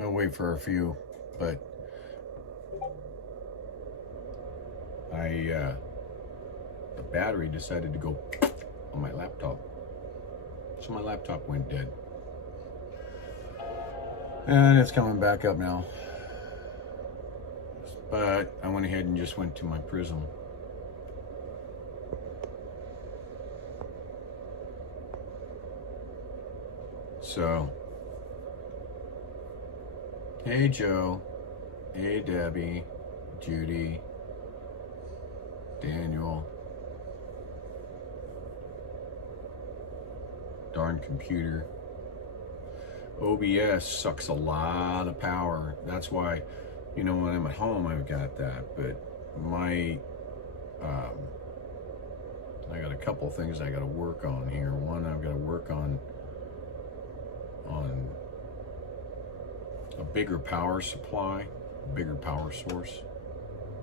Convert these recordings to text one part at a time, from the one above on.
I'll wait for a few, but the battery decided to go on my laptop. So my laptop went dead. And it's coming back up now. But I went ahead and just went to my Prism. So, hey Joe, hey Debbie, Judy, Daniel. Darn computer. OBS sucks a lot of power. That's why, you know, when I'm at home, I've got that. But my, I got a couple of things I got to work on here. One, I've got to work on a bigger power supply, bigger power source.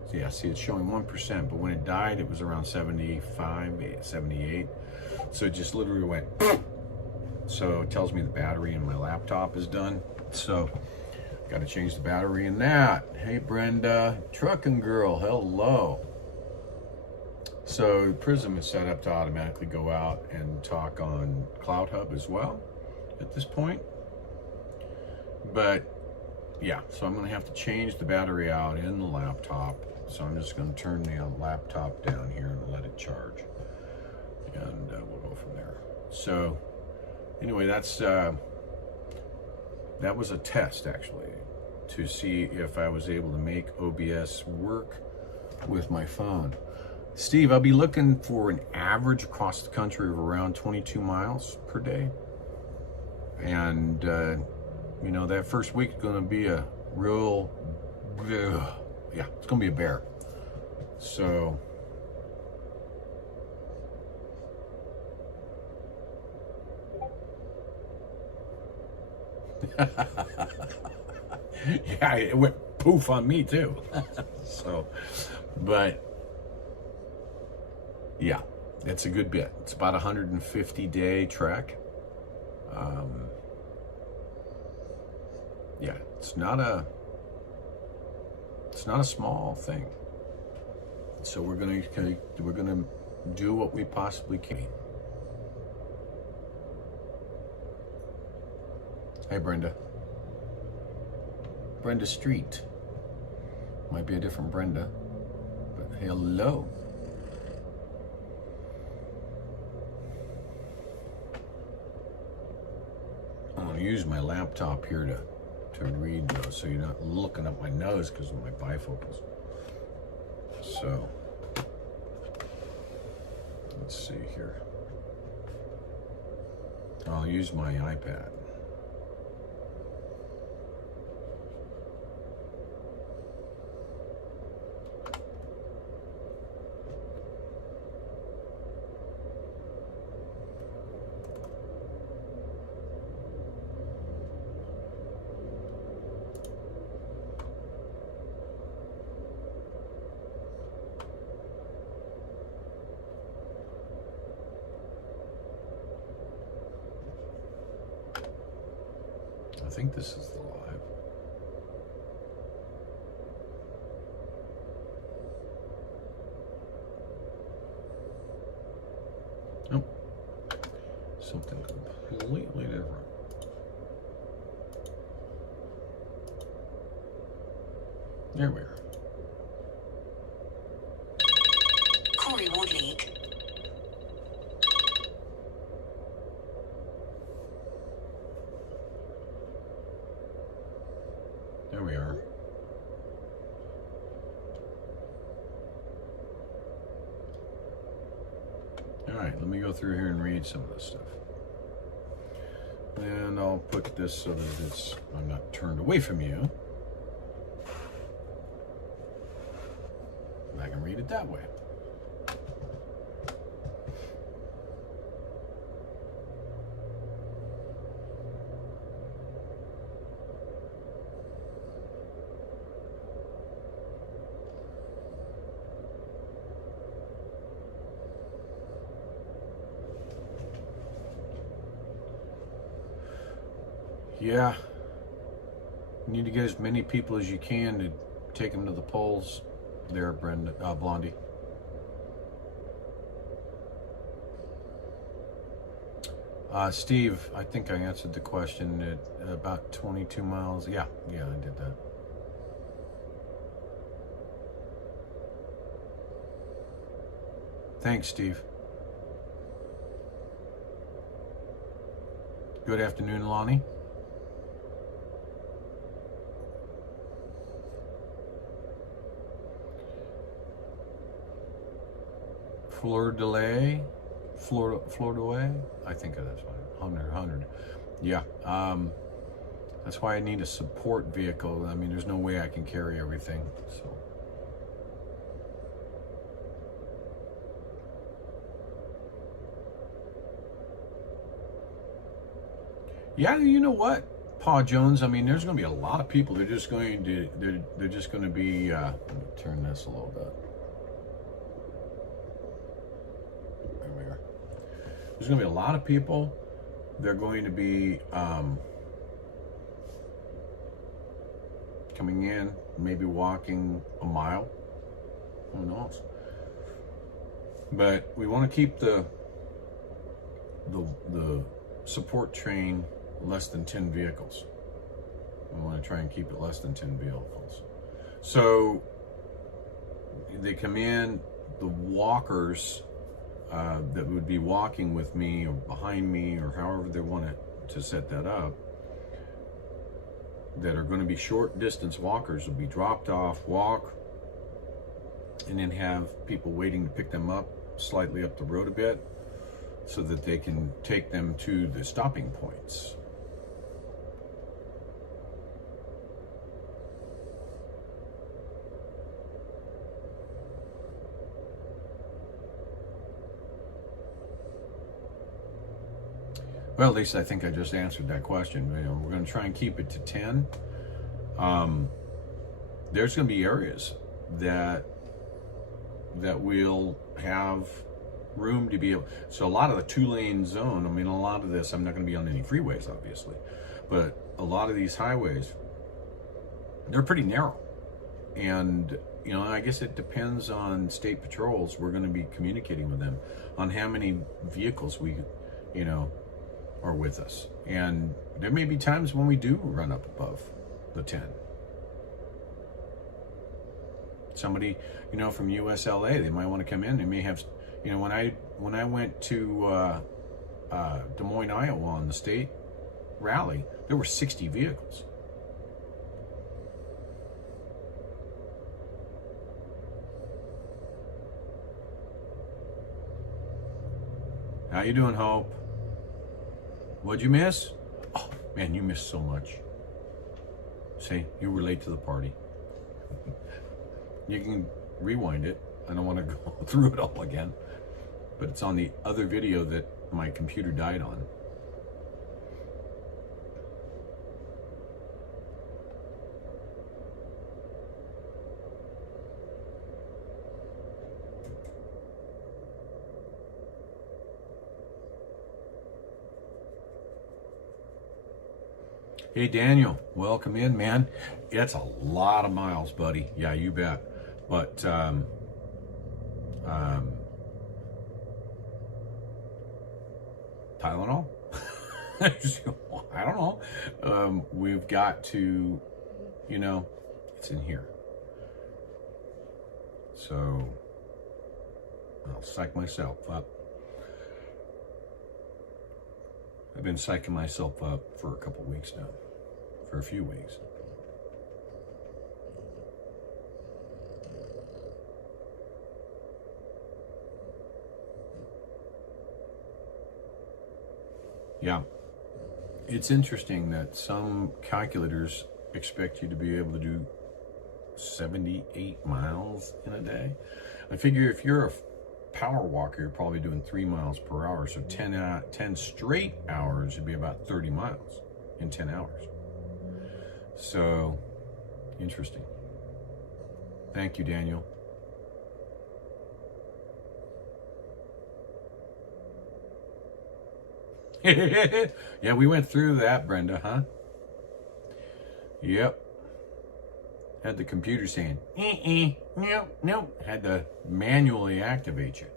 So yeah, see, it's showing 1%, but when it died, it was around 75, 78. So it just literally went. So it tells me the battery in my laptop is done. So got to change the battery in that. Hey Brenda, trucking girl, hello. So Prism is set up to automatically go out and talk on CloutHub as well at this point. But yeah, so I'm going to have to change the battery out in the laptop. So I'm just going to turn the laptop down here and let it charge. And we'll go from there. So anyway, that's that was a test actually to see if I was able to make OBS work with my phone. Steve, I'll be looking for an average across the country of around 22 miles per day. And you know, that first week is going to be a real, yeah, it's going to be a bear. So yeah, it went poof on me too. So, but yeah, it's a good bit. It's about a 150-day trek. Yeah, it's not a small thing. So we're gonna do what we possibly can. Hey Brenda. Brenda Street. Might be a different Brenda, but hello. I'm gonna use my laptop here to read though, so you're not looking up my nose because of my bifocals. So let's see here. I'll use my iPad. I think this is the live. Nope. Something completely different. There we are. Corey Ward League. There we are. All right, let me go through here and read some of this stuff. And I'll put this so that I'm not turned away from you. I can read it that way. Yeah. You need to get as many people as you can to take them to the polls there, Brenda, Blondie. Steve, I think I answered the question at about 22 miles. Yeah, I did that. Thanks, Steve. Good afternoon, Lonnie. Fleur-de-Lay, Fleur-de-Way, I think that's fine. 100. Yeah, that's why I need a support vehicle. I mean, there's no way I can carry everything, so. Yeah, you know what, Pa Jones? I mean, there's going to be a lot of people. They're just going to they're just going to be. Let me turn this a little bit. There we are. There's going to be a lot of people. They're going to be coming in, maybe walking a mile. Who knows? But we want to keep the support train less than 10 vehicles. We want to try and keep it less than 10 vehicles. So they come in, the walkers that would be walking with me or behind me or however they want to set that up, that are going to be short distance walkers, will be dropped off, walk, and then have people waiting to pick them up slightly up the road a bit so that they can take them to the stopping points. Well, at least I think I just answered that question. You know, we're going to try and keep it to 10. There's going to be areas that we'll have room to be able. So a lot of the 2-lane zone. I mean, a lot of this. I'm not going to be on any freeways, obviously, but a lot of these highways, they're pretty narrow, and you know, I guess it depends on state patrols. We're going to be communicating with them on how many vehicles we, you know, are with us. And there may be times when we do run up above the 10. Somebody, you know, from USLA, they might want to come in. They may have, you know, when I went to Des Moines, Iowa on the state rally, there were 60 vehicles. How you doing, Hope? What'd you miss? Oh, man, you missed so much. See, you were late to the party. You can rewind it. I don't want to go through it all again. But it's on the other video that my computer died on. Hey Daniel, welcome in, man. It's a lot of miles, buddy. Yeah, you bet. But Tylenol? I don't know. We've got to, you know, it's in here. So I'll psych myself up. I've been psyching myself up for a couple weeks now. For a few weeks. Yeah. It's interesting that some calculators expect you to be able to do 78 miles in a day. I figure if you're a power walker, you're probably doing 3 miles per hour. So 10 straight hours would be about 30 miles in 10 hours. So, interesting. Thank you, Daniel. Yeah, we went through that, Brenda, huh? Yep. Had the computer saying, nope, nope. Had to manually activate you.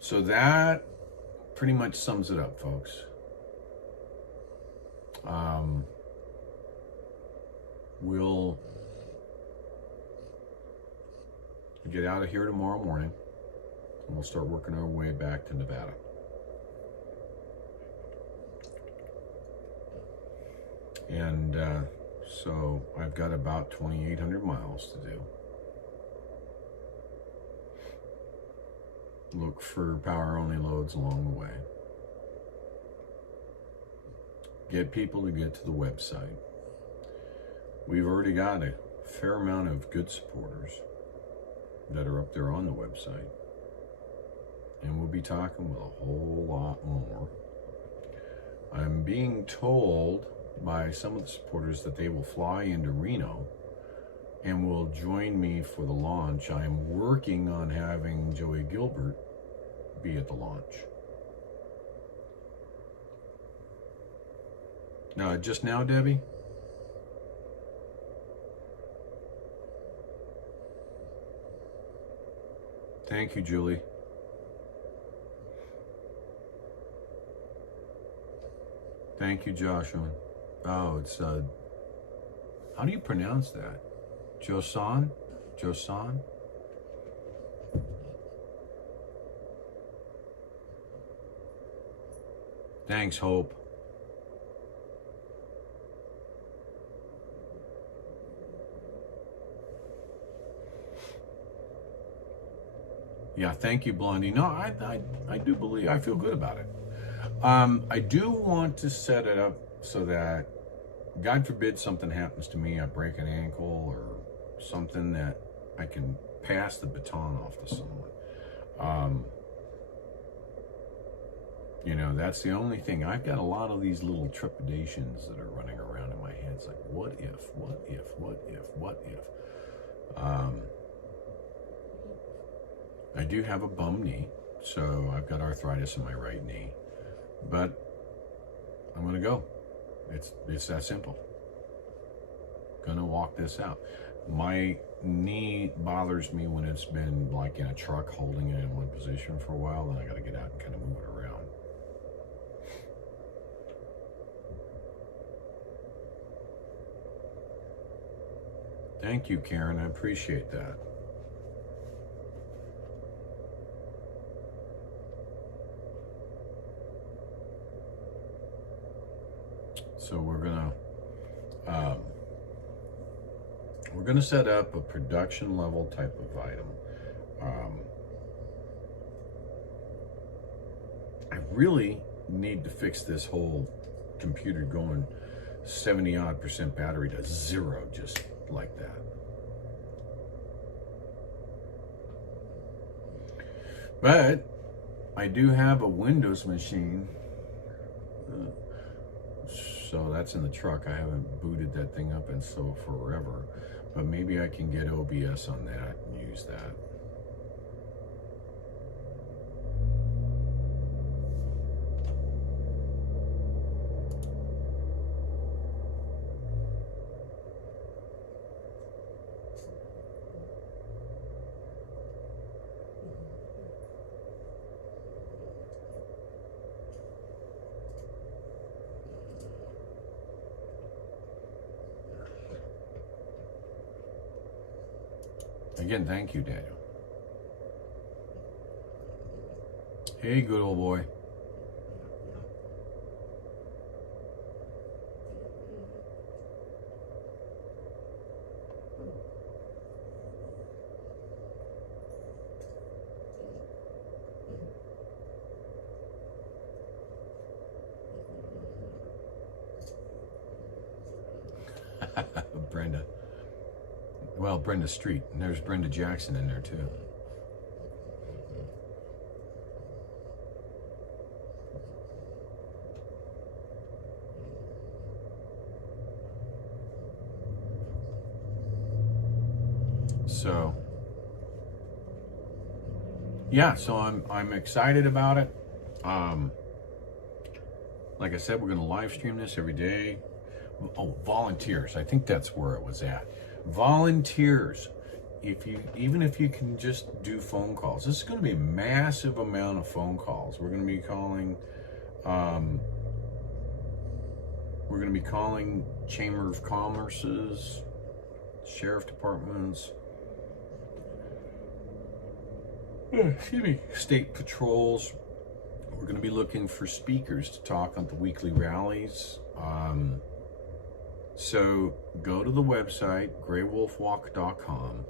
So that pretty much sums it up, folks. We'll get out of here tomorrow morning, and we'll start working our way back to Nevada. And so I've got about 2,800 miles to do. Look for power-only loads along the way. Get people to get to the website. We've already got a fair amount of good supporters that are up there on the website. And we'll be talking with a whole lot more. I'm being told by some of the supporters that they will fly into Reno and will join me for the launch. I'm working on having Joey Gilbert be at the launch. Now, just now, Debbie? Thank you, Julie. Thank you, Joshua. Oh, it's, how do you pronounce that? Josan? Josan? Thanks, Hope. Yeah, thank you, Blondie. No, I do believe, I feel good about it. I do want to set it up so that, God forbid something happens to me, I break an ankle or something, that I can pass the baton off to someone. You know, that's the only thing. I've got a lot of these little trepidations that are running around in my head. It's like, what if, what if, what if, what if? I do have a bum knee, so I've got arthritis in my right knee, but I'm gonna go. It's that simple. Gonna walk this out. My knee bothers me when it's been like in a truck holding it in one position for a while, then I gotta get out and kind of move it around. Thank you, Karen, I appreciate that. So we're gonna set up a production level type of item. I really need to fix this whole computer going 70-odd% battery to 0 just like that. But I do have a Windows machine. So that's in the truck. I haven't booted that thing up in so forever, but maybe I can get OBS on that and use that. Again, thank you, Daniel. Hey, good old boy. Brenda. Well, Brenda Street, and there's Brenda Jackson in there too. So, yeah, so I'm excited about it. Like I said, we're going to live stream this every day. Oh, volunteers. I think that's where it was at. Volunteers. Even if you can just do phone calls, this is going to be a massive amount of phone calls. We're going to be calling. We're going to be calling Chamber of Commerce's, sheriff departments, excuse me, state patrols. We're going to be looking for speakers to talk on the weekly rallies. So go to the website, GreyWolfWalk.com,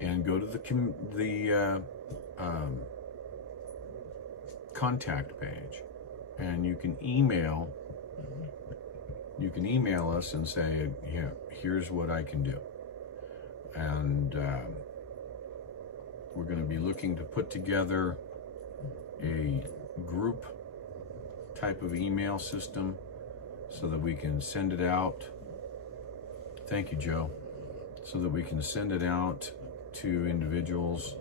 and go to the contact page, and you can email us and say, yeah, here's what I can do. And we're going to be looking to put together a group type of email system so that we can send it out. Thank you, Joe. So that we can send it out to individuals,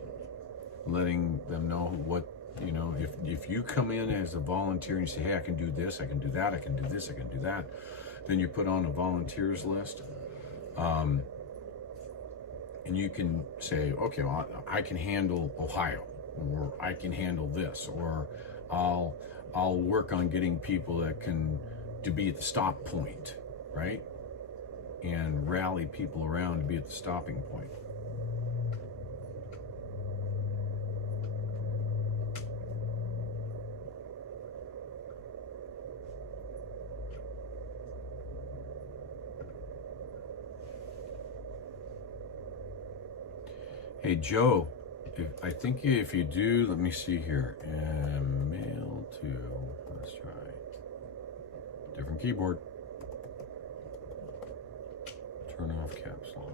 letting them know what, you know, if you come in as a volunteer and you say, hey, I can do this, I can do that, I can do this, I can do that, then you're put on a volunteers list. And you can say, okay, well, I can handle Ohio, or I can handle this, or I'll work on getting people that can to be at the stop point, right? And rally people around to be at the stopping point. Hey Joe, I think if you do, let me see here, mail to, let's try, different keyboard, turn off caps lock.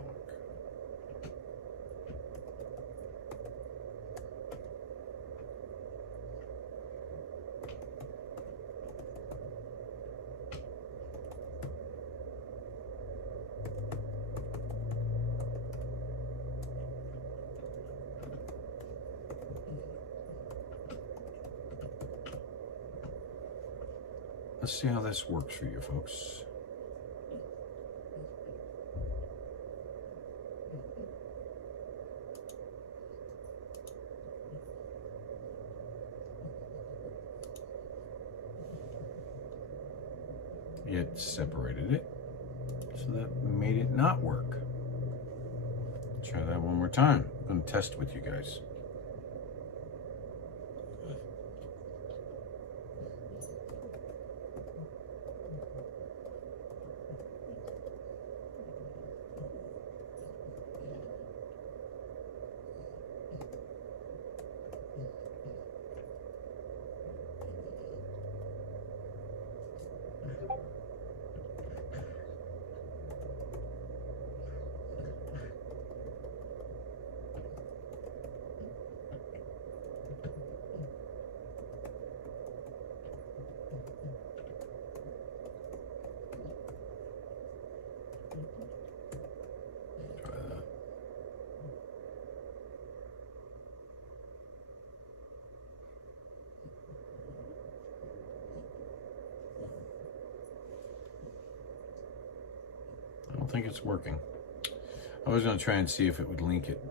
Let's see how this works for you folks. It separated it, so that made it not work. Try that one more time. I'm going to test with you guys. I don't think it's working. I was going to try and see if it would link it.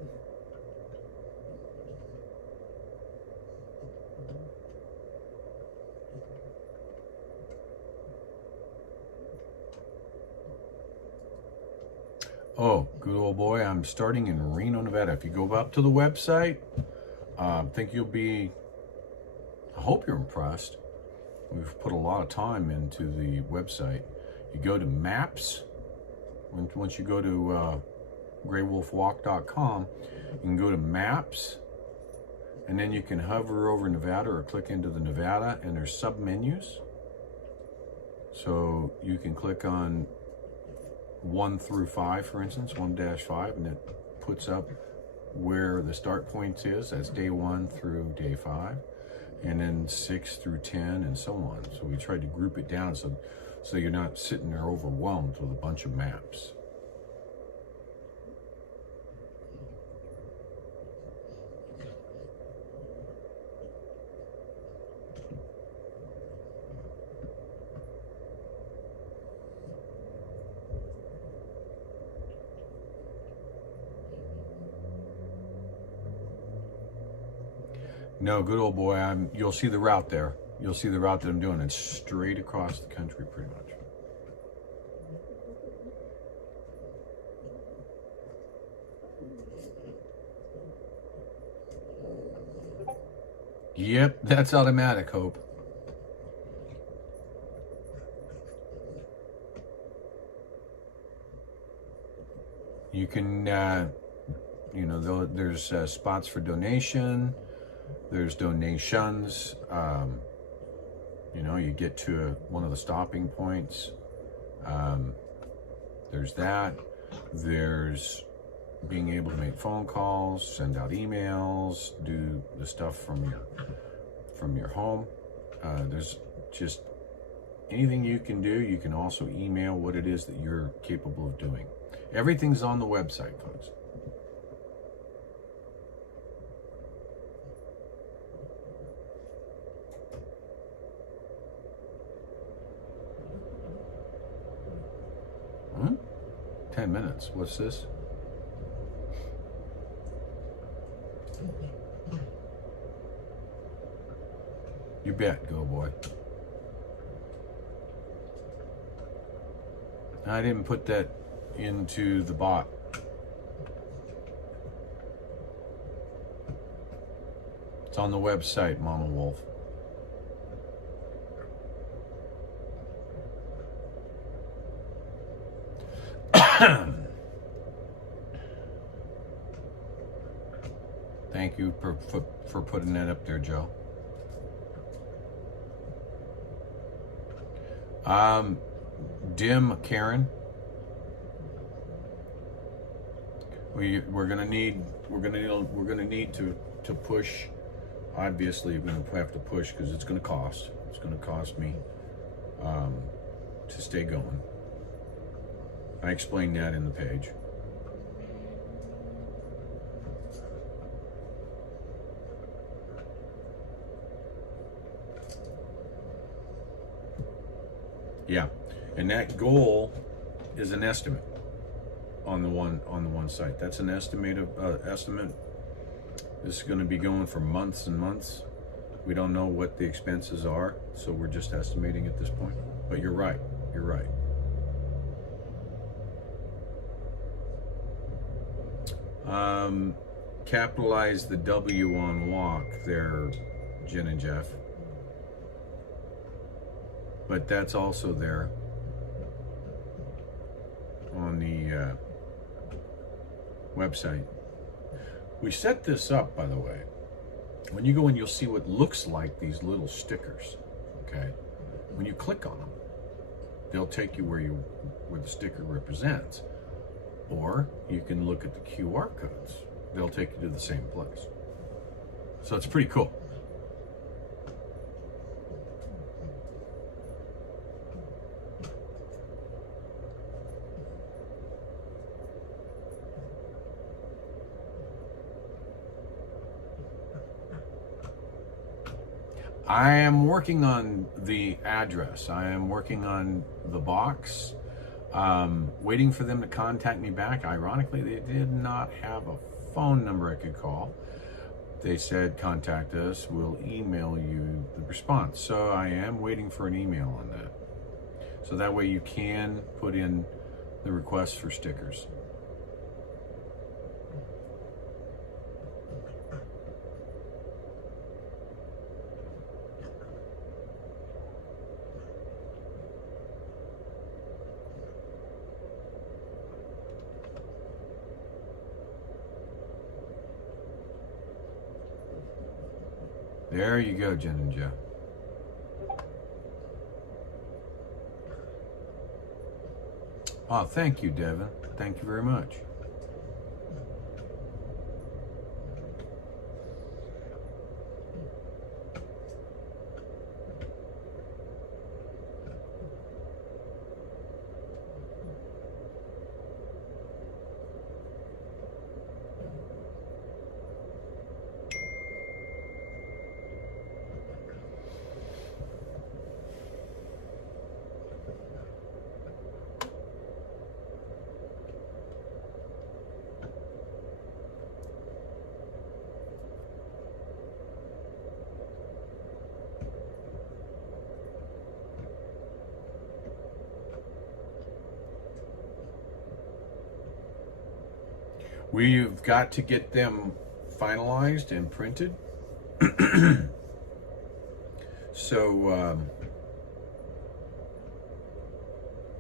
Oh, good old boy, I'm starting in Reno, Nevada. If you go up to the website, I hope you're impressed. We've put a lot of time into the website. You go to maps. Once you go to GreyWolfWalk.com, you can go to maps, and then you can hover over Nevada or click into the Nevada, and there's sub-menus. So you can click on 1 through 5, for instance, 1-5, and it puts up where the start point is. That's day 1 through day 5, and then 6 through 10, and so on. So we tried to group it down so you're not sitting there overwhelmed with a bunch of maps. No, good old boy. You'll see the route there. You'll see the route that I'm doing. It's straight across the country, pretty much. Yep, that's automatic, Hope. You can, you know, there's spots for donation. There's donations. You know, you get to one of the stopping points. There's that. There's being able to make phone calls, send out emails, do the stuff from your home. There's just anything you can do. You can also email what it is that you're capable of doing. Everything's on the website, folks. Hmm? 10 minutes. What's this? You bet, go boy. I didn't put that into the bot. It's on the website, Mama Wolf. Thank you for putting that up there, Joe. Dim Karen. We're gonna need to push. Obviously, we're gonna have to push because it's gonna cost. It's gonna cost me to stay going. I explained that in the page. Yeah, and that goal is an estimate on the one site. That's an estimate. This is going to be going for months and months. We don't know what the expenses are, so we're just estimating at this point. But you're right. You're right. Capitalize the W on walk there, Jen and Jeff. But that's also there on the website. We set this up, by the way. When you go in, you'll see what looks like these little stickers, okay? When you click on them, they'll take you where the sticker represents. Or you can look at the QR codes. They'll take you to the same place. So it's pretty cool. I am working on the address. I am working on the box. Waiting for them to contact me back. Ironically, they did not have a phone number I could call. They said, contact us. We'll email you the response. So I am waiting for an email on that. So that way you can put in the request for stickers. There you go, Jen and Joe. Oh, thank you, Devin. Thank you very much. We've got to get them finalized and printed. So,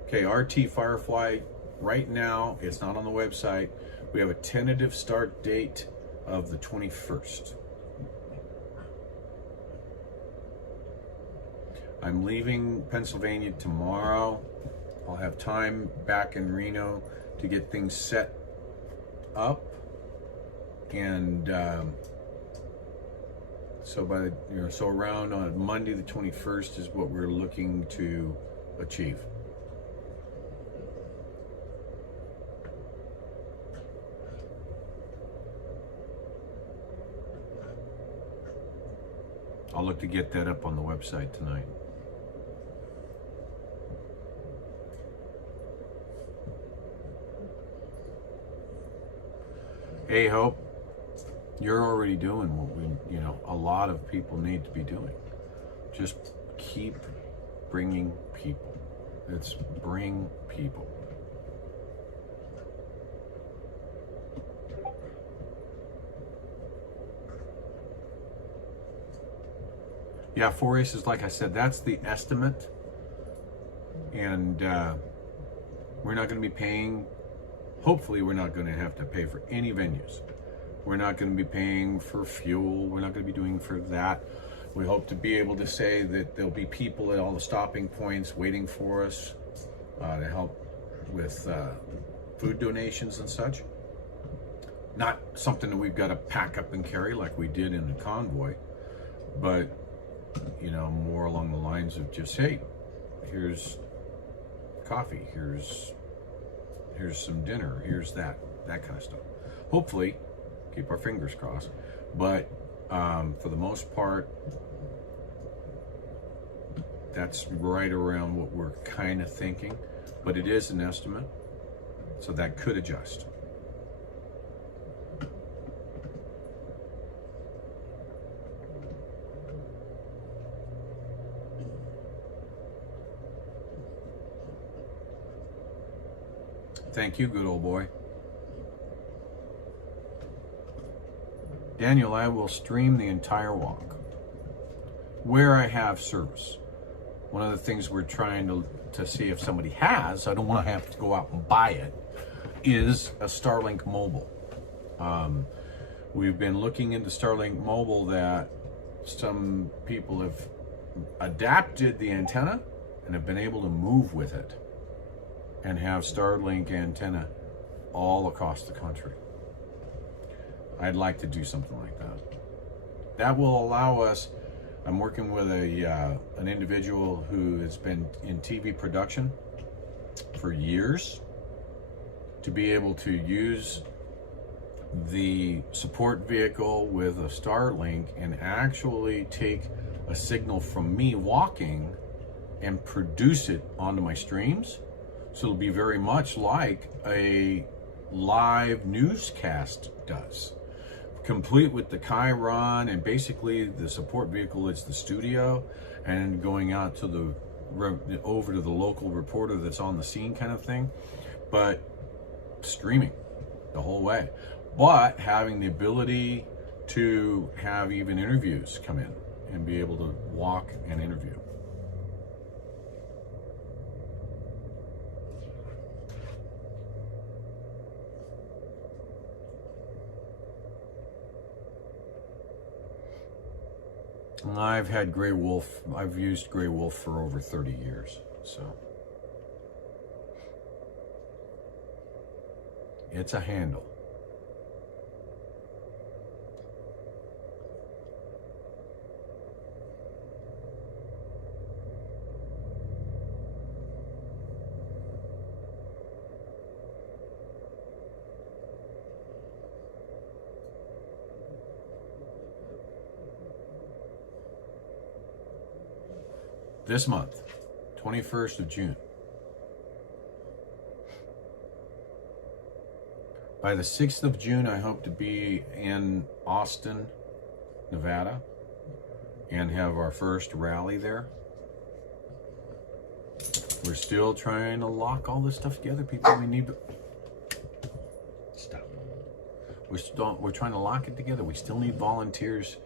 okay, RT Firefly, right now, it's not on the website. We have a tentative start date of the 21st. I'm leaving Pennsylvania tomorrow. I'll have time back in Reno to get things set up, and so by the, so around on Monday the 21st is what we're looking to achieve. I'll look to get that up on the website tonight. Hey, Hope, you're already doing what we, a lot of people need to be doing. Just keep bringing people. It's bring people. Yeah, 4 aces, like I said, that's the estimate. And we're not going to be paying, hopefully we're not going to have to pay for any venues. We're not going to be paying for fuel. We're not going to be doing for that. We hope to be able to say that there'll be people at all the stopping points waiting for us to help with food donations and such. Not something that we've got to pack up and carry like we did in the Convoy, but more along the lines of just, hey, here's coffee, here's some dinner, here's that kind of stuff. Hopefully, keep our fingers crossed, but for the most part, that's right around what we're kind of thinking, but it is an estimate, so that could adjust. Thank you, good old boy. Daniel, I will stream the entire walk where I have service. One of the things we're trying to see if somebody has, I don't want to have to go out and buy it, is a Starlink mobile. We've been looking into Starlink mobile, that some people have adapted the antenna and have been able to move with it and have Starlink antenna all across the country. I'd like to do something like that. That will allow us, I'm working with an individual who has been in TV production for years, to be able to use the support vehicle with a Starlink and actually take a signal from me walking and produce it onto my streams. So it'll be very much like a live newscast does, complete with the Chiron, and basically the support vehicle is the studio, and going out to over to the local reporter that's on the scene kind of thing, but streaming the whole way, but having the ability to have even interviews come in and be able to walk and interview. I've had GreyWolf, I've used GreyWolf for over 30 years, so it's a handle. This month, 21st of June. By the 6th of June, I hope to be in Austin, Nevada, and have our first rally there. We're still trying to lock all this stuff together, people. We need to... Stop. We're trying to lock it together. We still need volunteers,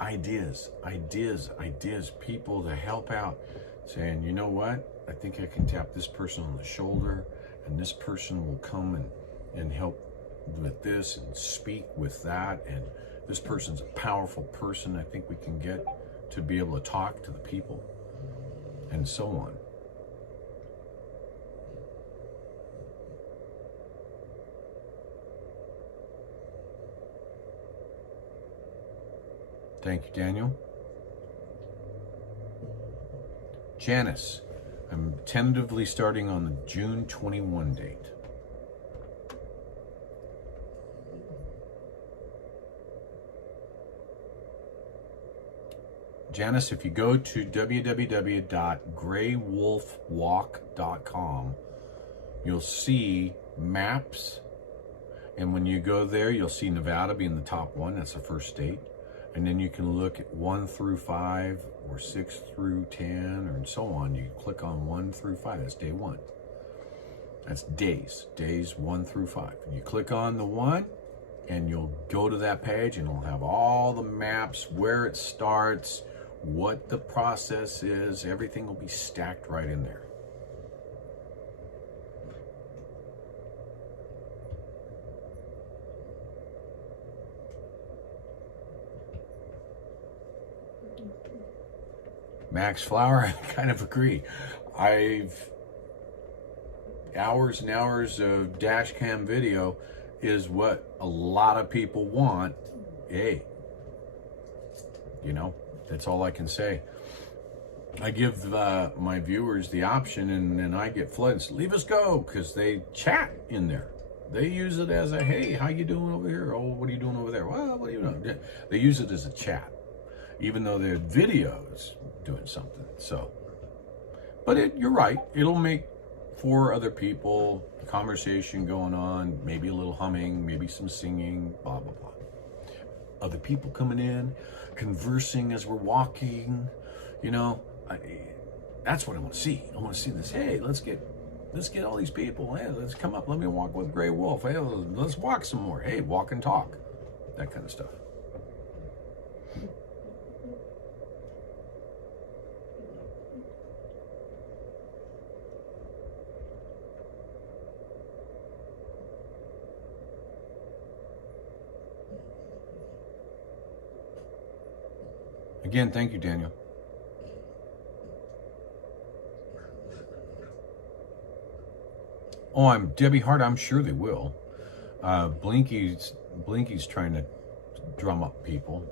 ideas, people to help out, saying, you know what, I think I can tap this person on the shoulder, and this person will come and help with this and speak with that, and this person's a powerful person I think we can get to be able to talk to the people, and so on. Thank you, Daniel. Janice, I'm tentatively starting on the June 21 date. Janice, if you go to www.GreyWolfWalk.com, you'll see maps. And when you go there, you'll see Nevada being the top one. That's the first state. And then you can look at 1 through 5 or 6 through 10 and so on. You click on 1 through 5. That's day 1. That's days 1 through 5. And you click on the 1 and you'll go to that page and it'll have all the maps, where it starts, what the process is. Everything will be stacked right in there. Max Flower, I kind of agree. Hours and hours of dash cam video is what a lot of people want. Hey, you know, that's all I can say. I give my viewers the option, and then I get floods. Leave us go, because they chat in there. They use it as a, hey, how you doing over here? Oh, what are you doing over there? Well, what are you doing? They use it as a chat, even though their videos doing something. So, but you're right. It'll make for other people, conversation going on, maybe a little humming, maybe some singing, blah, blah, blah. Other people coming in, conversing as we're walking, you know, that's what I want to see. I want to see this. Hey, let's get all these people. Hey, let's come up. Let me walk with Grey Wolf. Hey, let's walk some more. Hey, walk and talk. That kind of stuff. Again, thank you, Daniel. Oh, Debbie Hart, I'm sure they will. Blinky's trying to drum up people.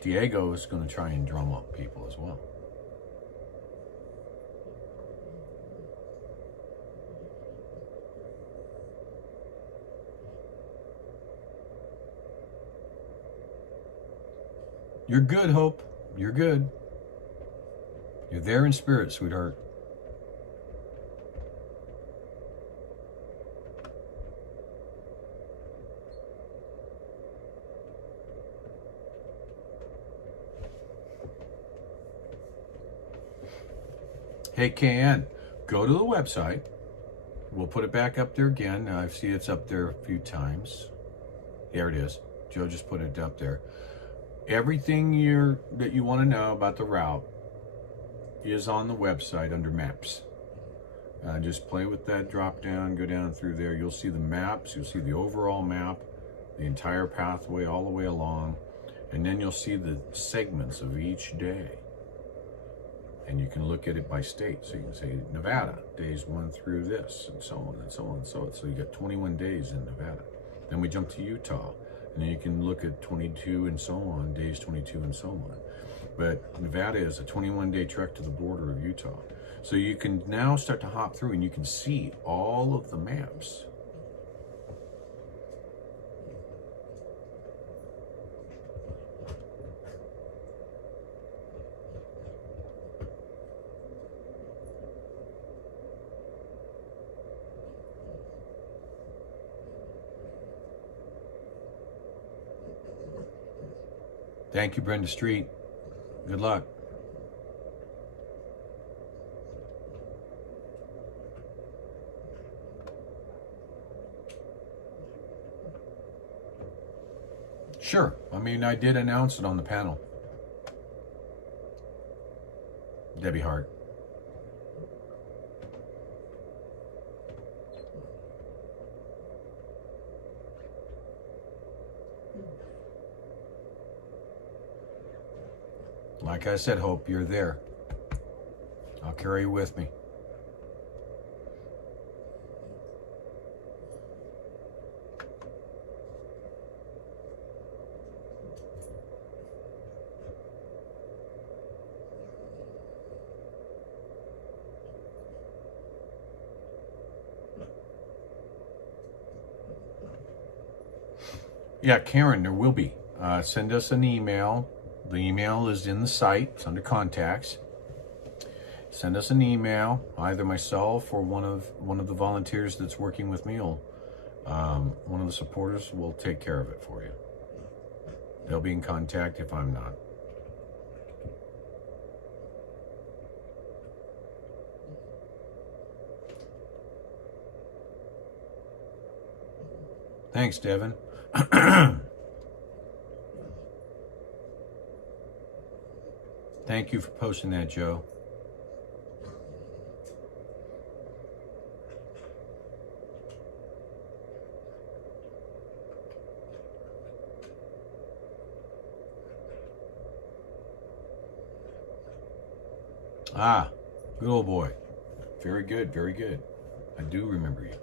Diego is going to try and drum up people as well. You're good, Hope. You're good. You're there in spirit, sweetheart. Hey, KN, go to the website. We'll put it back up there again. I see it's up there a few times. There it is. Joe just put it up there. Everything that you want to know about the route is on the website under maps. Just play with that drop down, go down through there. You'll see the maps, you'll see the overall map, the entire pathway all the way along, and then you'll see the segments of each day. And you can look at it by state. So you can say Nevada, days 1 through this, and so on and so on and so on. So you got 21 days in Nevada. Then we jump to Utah. And then you can look at 22 and so on, days 22 and so on. But Nevada is a 21-day trek to the border of Utah. So you can now start to hop through and you can see all of the maps. Thank you, Brenda Street. Good luck. Sure. I mean, I did announce it on the panel. Debbie Hart. Like I said, Hope, you're there. I'll carry you with me. Yeah, Karen, there will be. Send us an email. The email is in the site. It's under contacts. Send us an email. Either myself or one of the volunteers that's working with me, or one of the supporters will take care of it for you. They'll be in contact if I'm not. Thanks, Devin. Thank you for posting that, Joe. Ah, good old boy. Very good, very good. I do remember you.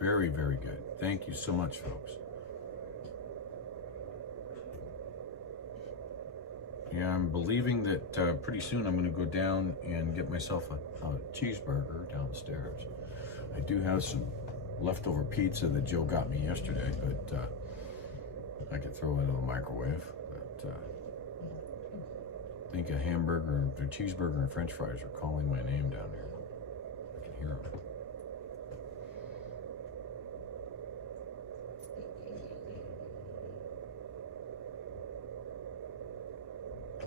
Very, very good. Thank you so much, folks. Yeah, I'm believing that pretty soon I'm going to go down and get myself a cheeseburger downstairs. I do have some leftover pizza that Joe got me yesterday, but I could throw it in the microwave. But I think a hamburger, a cheeseburger, and French fries are calling my name down there. I can hear them.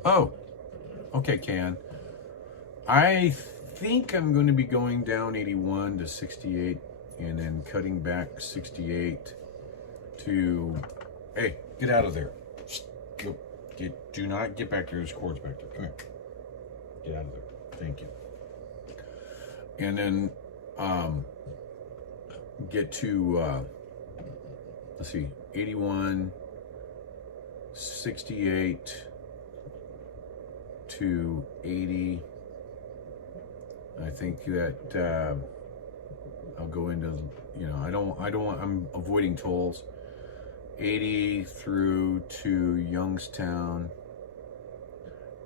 Oh, okay, Can. I think I'm going to be going down 81 to 68 and then cutting back 68 to... Hey, get out of there. Do not get back there. There's cords back there. Come here. Get out of there. Thank you. And then get to, let's see, 81, 68... to 80. I think that I'll go into, I don't want, I'm avoiding tolls. 80 through to Youngstown,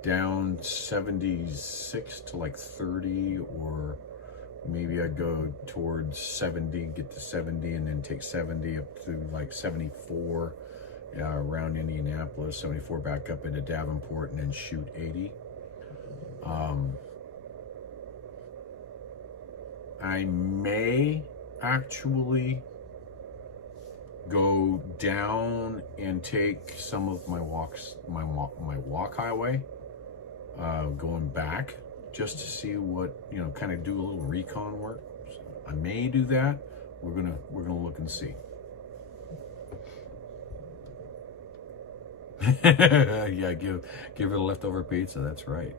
down 76 to like 30, or maybe I'd go towards 70, get to 70, and then take 70 up to like 74. Around Indianapolis, 74 back up into Davenport, and then shoot 80. I may actually go down and take some of my walks, my walk highway, going back, just to see what, kind of do a little recon work. I may do that. We're gonna look and see. Yeah, give it a leftover pizza. That's right.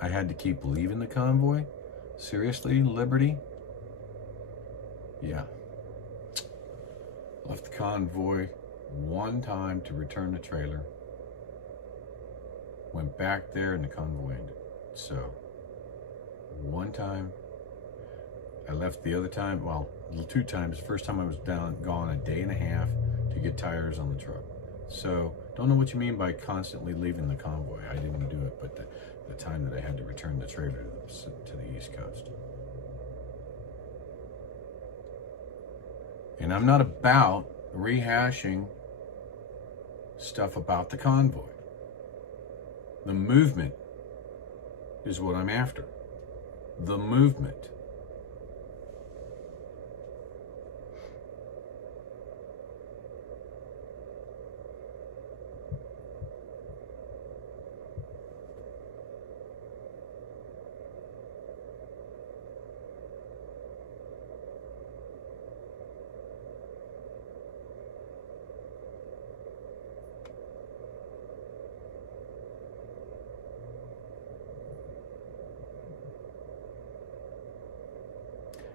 I had to keep leaving the convoy? Seriously, Liberty? Yeah. Left the convoy one time to return the trailer. Went back there and the convoy ended. So, one time. I left the other time, well, 2 times. The first time I was gone a day and a half to get tires on the truck. So, don't know what you mean by constantly leaving the convoy. I didn't do it, but the time that I had to return the trailer to the East Coast. And I'm not about rehashing stuff about the convoy. The movement is what I'm after. The movement.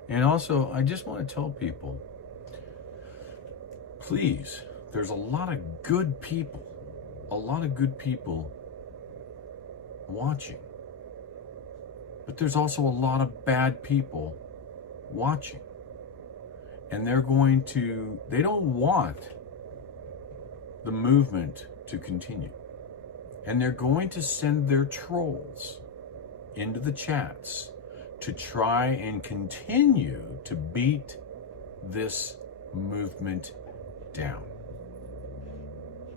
And also, I just want to tell people, please, there's a lot of good people watching. But there's also a lot of bad people watching. And they don't want the movement to continue. And they're going to send their trolls into the chats to try and continue to beat this movement down.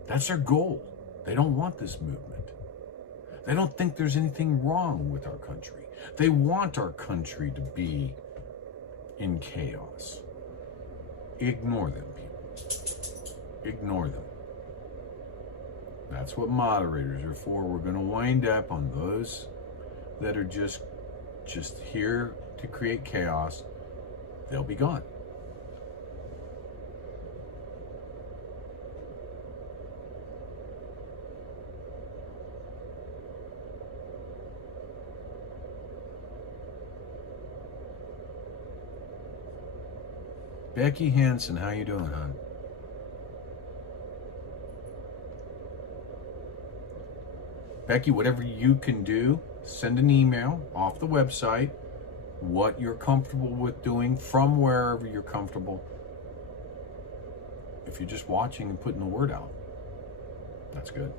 That's their goal. They don't want this movement. They don't think there's anything wrong with our country. They want our country to be in chaos. Ignore them, people. Ignore them. That's what moderators are for. We're going to wind up on those that are just here to create chaos. They'll be gone. Becky Hansen, how you doing, hon? Becky, whatever you can do, send an email off the website, what you're comfortable with doing from wherever you're comfortable. If you're just watching and putting the word out, that's good.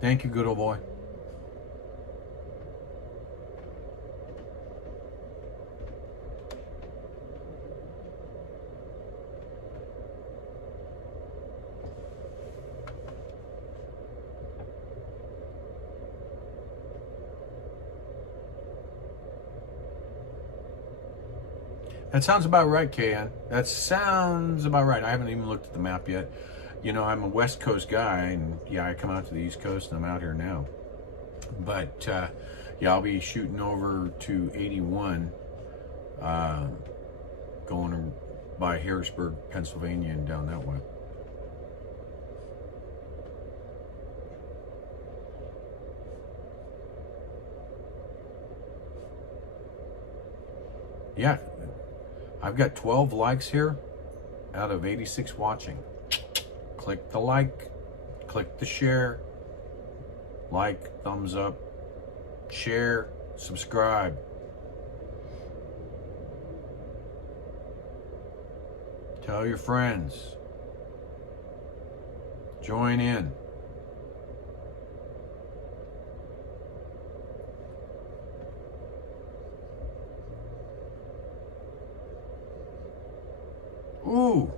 Thank you, good old boy. That sounds about right, KN. That sounds about right. I haven't even looked at the map yet. You know, I'm a West Coast guy, and yeah, I come out to the East Coast, and I'm out here now. But yeah, I'll be shooting over to 81, going by Harrisburg, Pennsylvania, and down that way. Yeah, I've got 12 likes here out of 86 watching. Click the like, click the share, like, thumbs up, share, subscribe. Tell your friends. Join in. Ooh.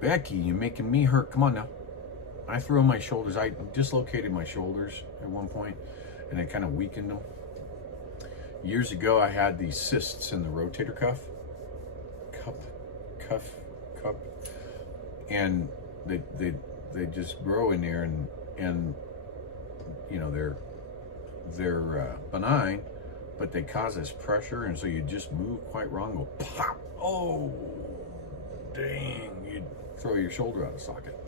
Becky, you're making me hurt. Come on now. I threw on my shoulders. I dislocated my shoulders at one point, and it kind of weakened them. Years ago, I had these cysts in the rotator cuff. Cup. And they just grow in there, and you know, they're benign, but they cause this pressure, and so you just move quite wrong, go pop. Oh, dang, you throw your shoulder out of socket.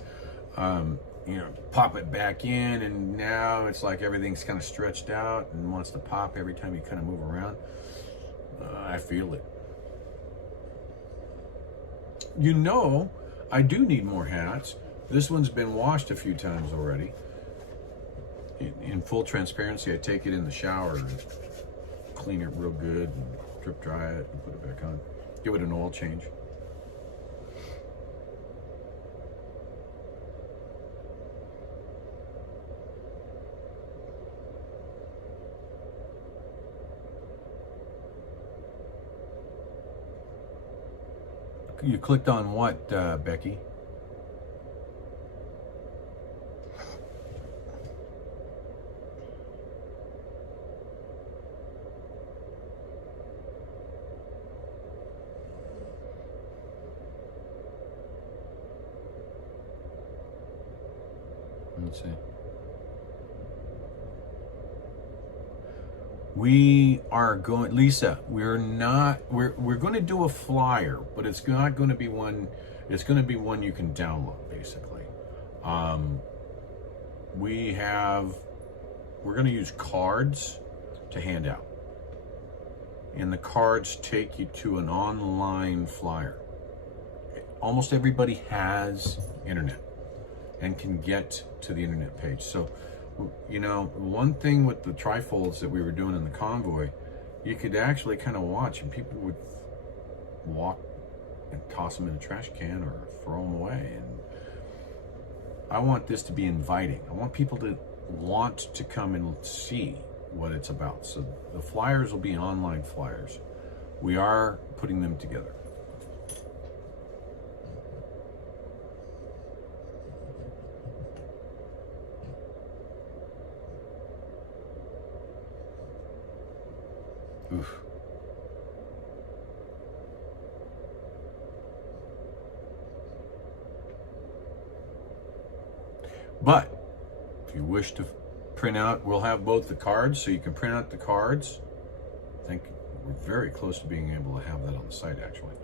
You know, pop it back in, and now it's like everything's kind of stretched out and wants to pop every time you kind of move around. I feel it. You know, I do need more hats. This one's been washed a few times already. In full transparency, I take it in the shower and clean it real good and drip dry it and put it back on. Give it an oil change. You clicked on what, Becky? Let's see. We are going, Lisa, we're going to do a flyer, but it's not going to be one, it's going to be one you can download, basically. We're going to use cards to hand out. And the cards take you to an online flyer. Almost everybody has internet and can get to the internet page. So, you know, one thing with the trifolds that we were doing in the Convoy, you could actually kind of watch, and people would walk and toss them in a trash can or throw them away. And I want this to be inviting. I want people to want to come and see what it's about. So the flyers will be online flyers. We are putting them together. Oof. But if you wish to print out, we'll have both the cards, so you can print out the cards. I think we're very close to being able to have that on the site, actually.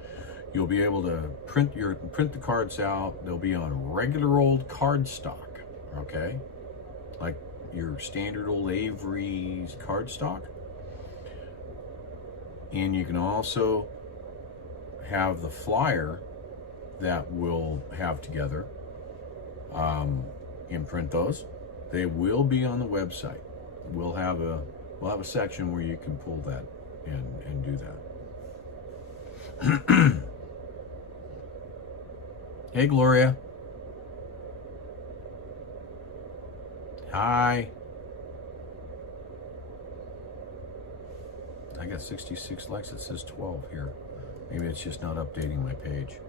You'll be able to print the cards out. They'll be on regular old card stock, okay? Like your standard old Avery's card stock. And you can also have the flyer that we'll have together, imprint those. They will be on the website. We'll have a section where you can pull that and do that. Hey, Gloria. Hi. I got 66 likes. It says 12 here. Maybe it's just not updating my page.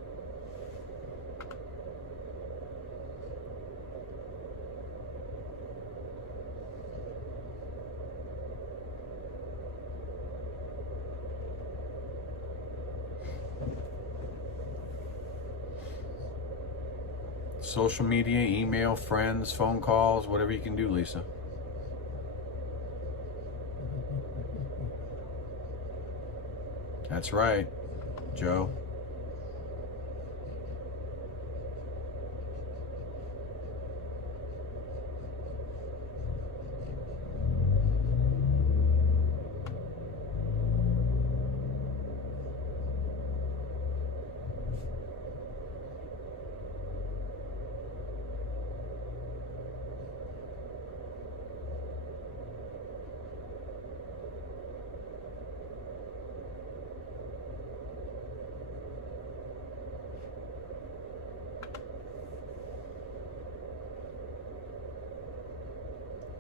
Social media, email, friends, phone calls, whatever you can do, Lisa. That's right, Joe.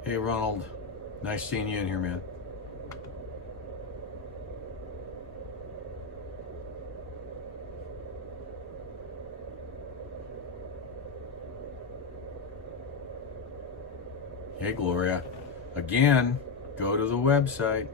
Hey, Ronald. Nice seeing you in here, man. Hey, Gloria. Again, go to the website.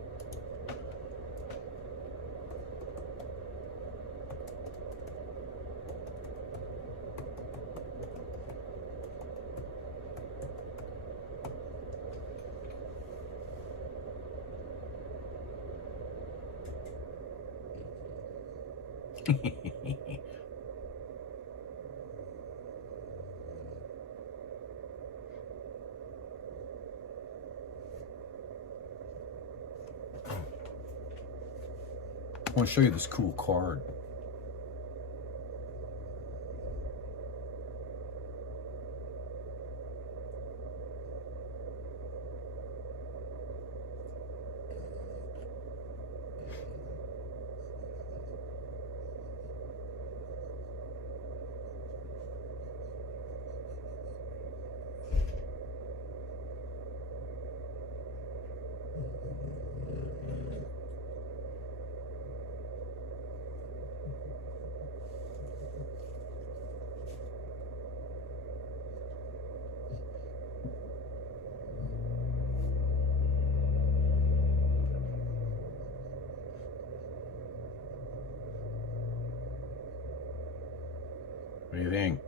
I want to show you this cool card. do you think?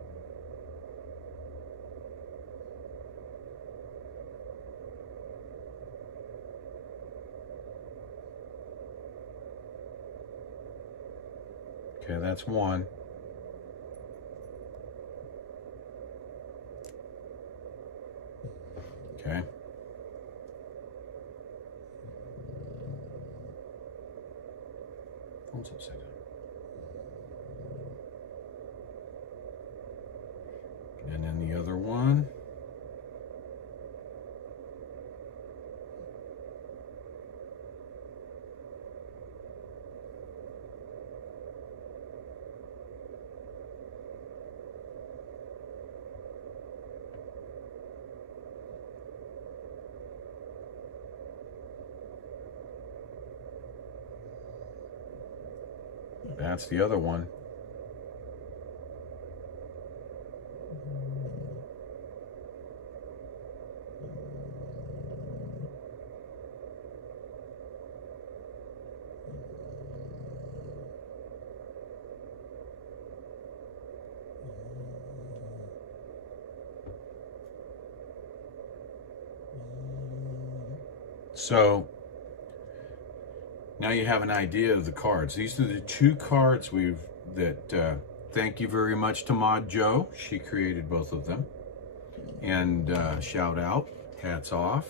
Okay, that's one. Okay. Phone's upside down. And then the other one. That's the other one. So now you have an idea of the cards. These are the two cards thank you very much to Mod Joe. She created both of them. And shout out, hats off.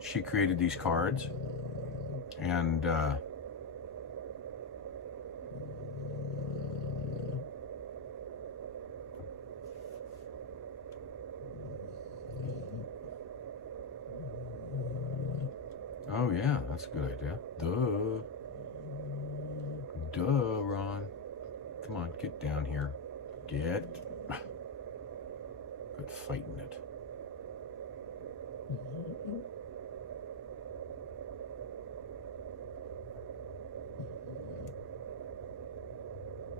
She created these cards. And oh yeah, that's a good idea. Duh, Ron. Come on, get down here. Get. Good fighting it.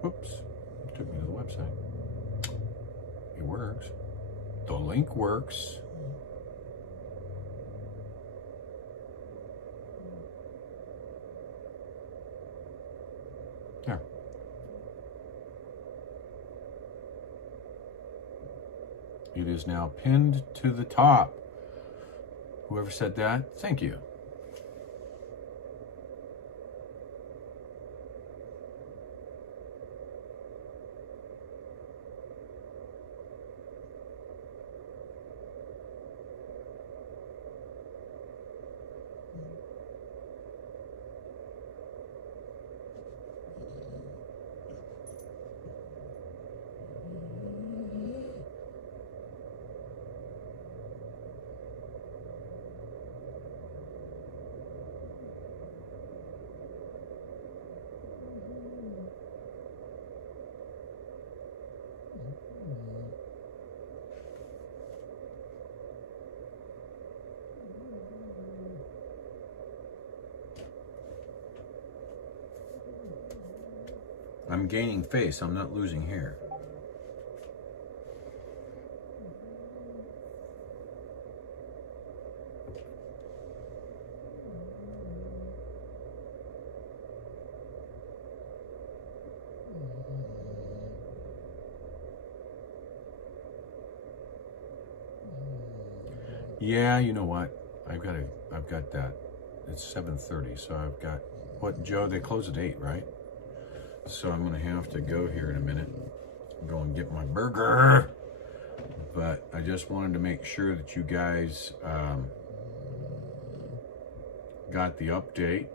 Whoops. Took me to the website. It works. The link works. There. It is now pinned to the top. Whoever said that, thank you. I'm gaining face, I'm not losing hair. Yeah, you know what? I've got that. It's 7:30, so I've got, what, Joe, they close at 8, right? So I'm gonna have to go here in a minute, go and get my burger. But I just wanted to make sure that you guys got the update.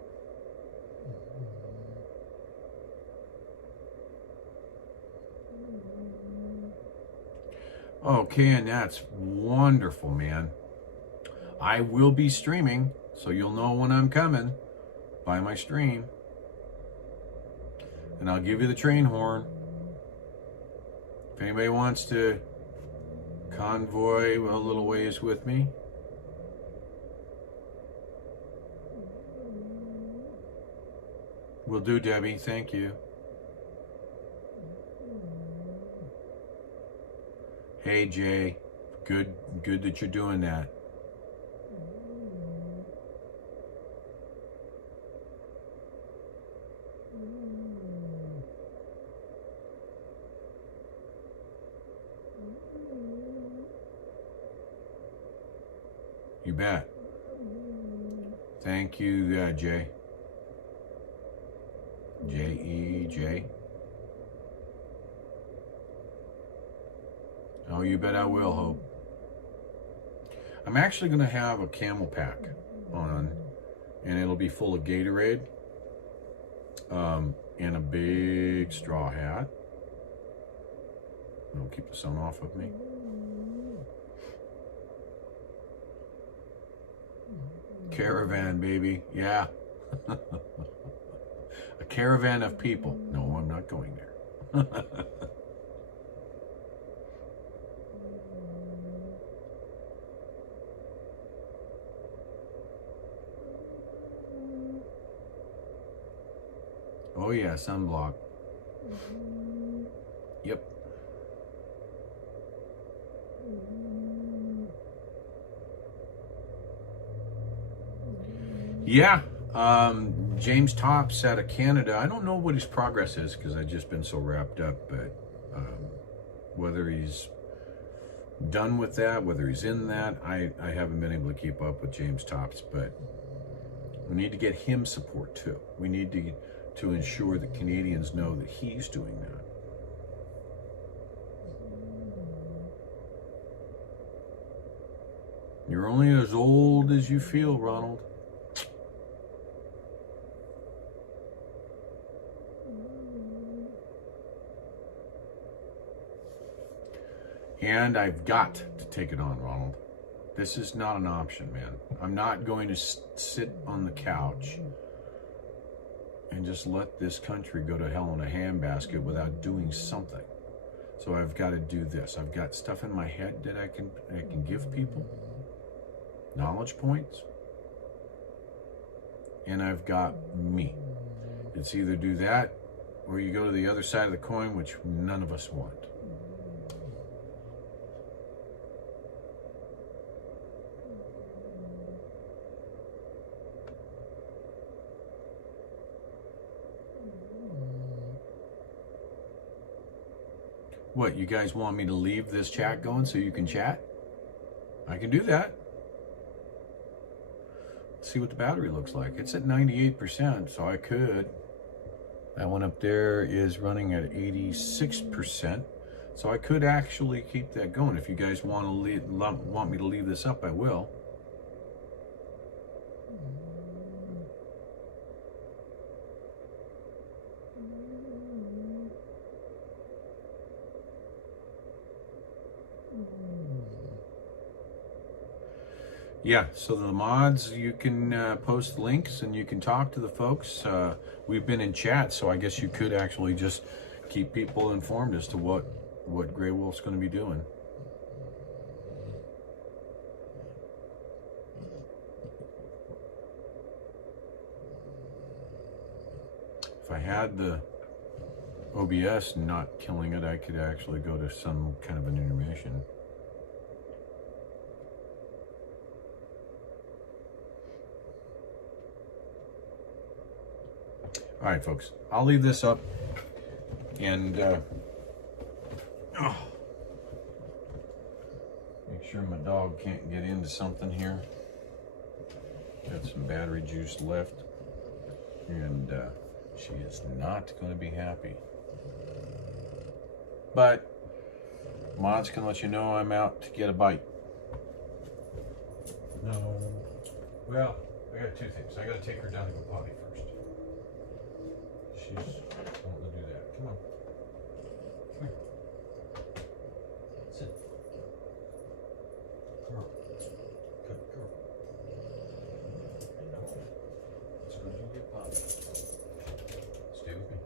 Okay, and that's wonderful, man. I will be streaming, so you'll know when I'm coming by my stream. And I'll give you the train horn. If anybody wants to convoy a little ways with me. Will do, Debbie. Thank you. Hey, Jay. Good that you're doing that. bet. Thank you, Jay. J-E-J. Oh, you bet I will, Hope. I'm actually going to have a camel pack on, and it'll be full of Gatorade, and a big straw hat. It'll keep the sun off of me. Caravan, baby. Yeah. A caravan of people. No, I'm not going there. Oh yeah, sunblock. Yep. Yeah, James Tops out of Canada. I don't know what his progress is because I've just been so wrapped up, but whether he's done with that, whether he's in that, I haven't been able to keep up with James Tops, but we need to get him support too. We need to ensure that Canadians know that he's doing that. You're only as old as you feel, Ronald. And I've got to take it on, Ronald. This is not an option, man. I'm not going to sit on the couch and just let this country go to hell in a handbasket without doing something. So I've got to do this. I've got stuff in my head that I can give people, knowledge points, and I've got me. It's either do that or you go to the other side of the coin, which none of us want. What, you guys want me to leave this chat going so you can chat? I can do that. Let's see what the battery looks like. It's at 98%, so I could. That one up there is running at 86%, so I could actually keep that going. If you guys want me to leave this up, I will. Yeah, so the mods, you can post links and you can talk to the folks. We've been in chat, so I guess you could actually just keep people informed as to what GreyWolf's going to be doing. If I had the OBS not killing it, I could actually go to some kind of an intermission. All right, folks, I'll leave this up and make sure my dog can't get into something here. Got some battery juice left, and she is not going to be happy. But mods can let you know I'm out to get a bite. No. Well, I got two things. I got to take her down to go potty first. She's wanting to do that. Come on. Come here. Sit. Girl. Good girl. I know. As soon as you get potty. Stay with me.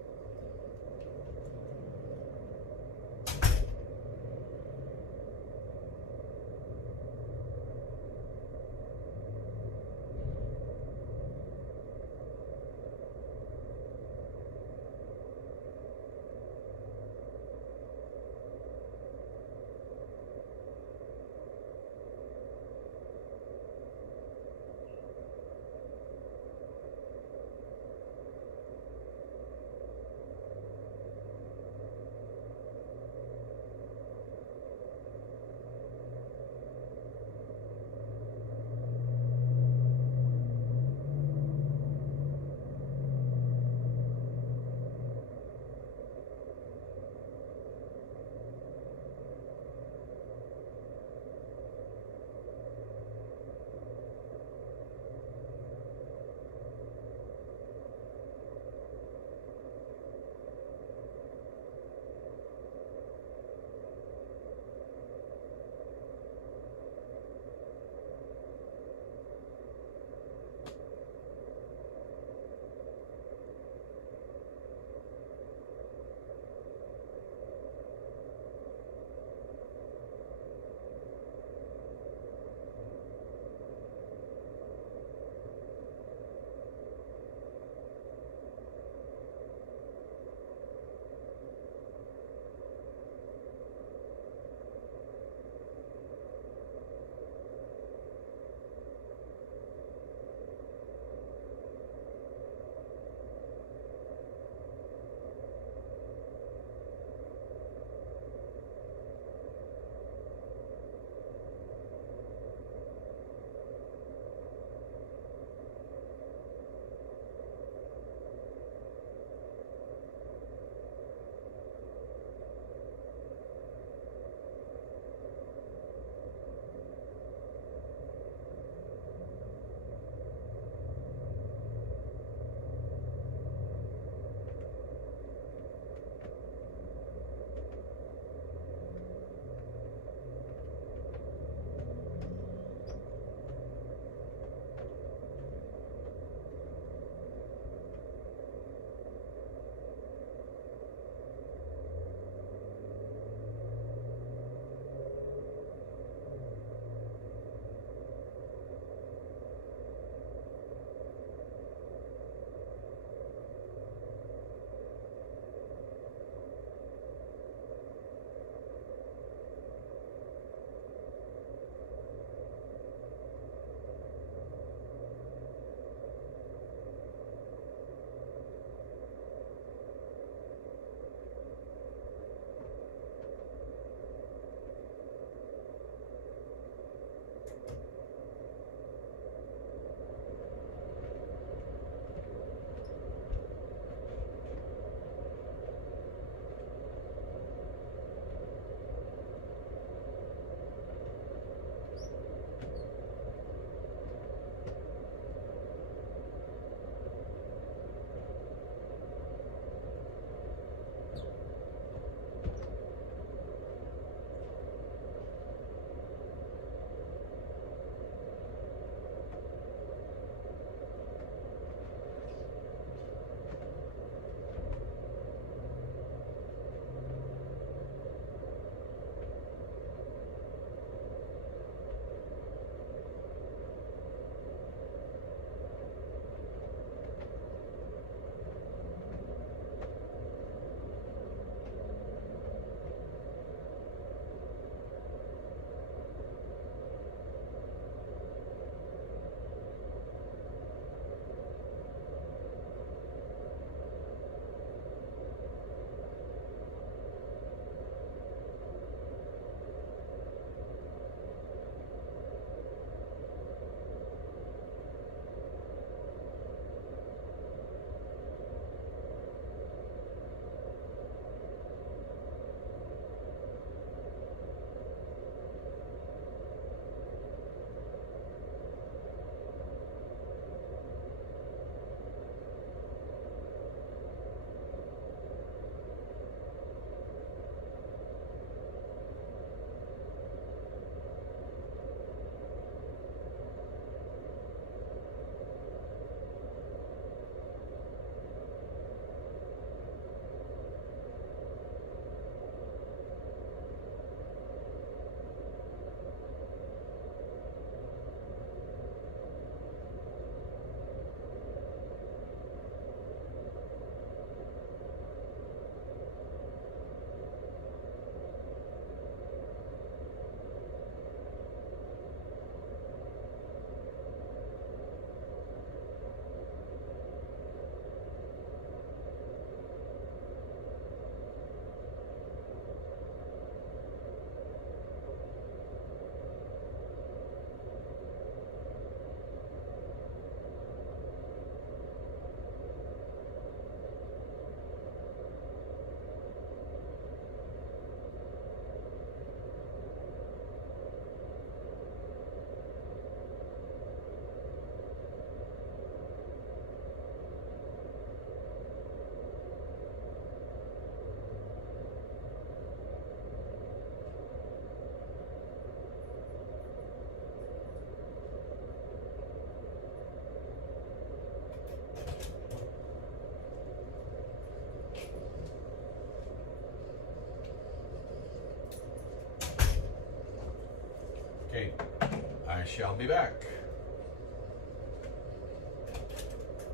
shall be back.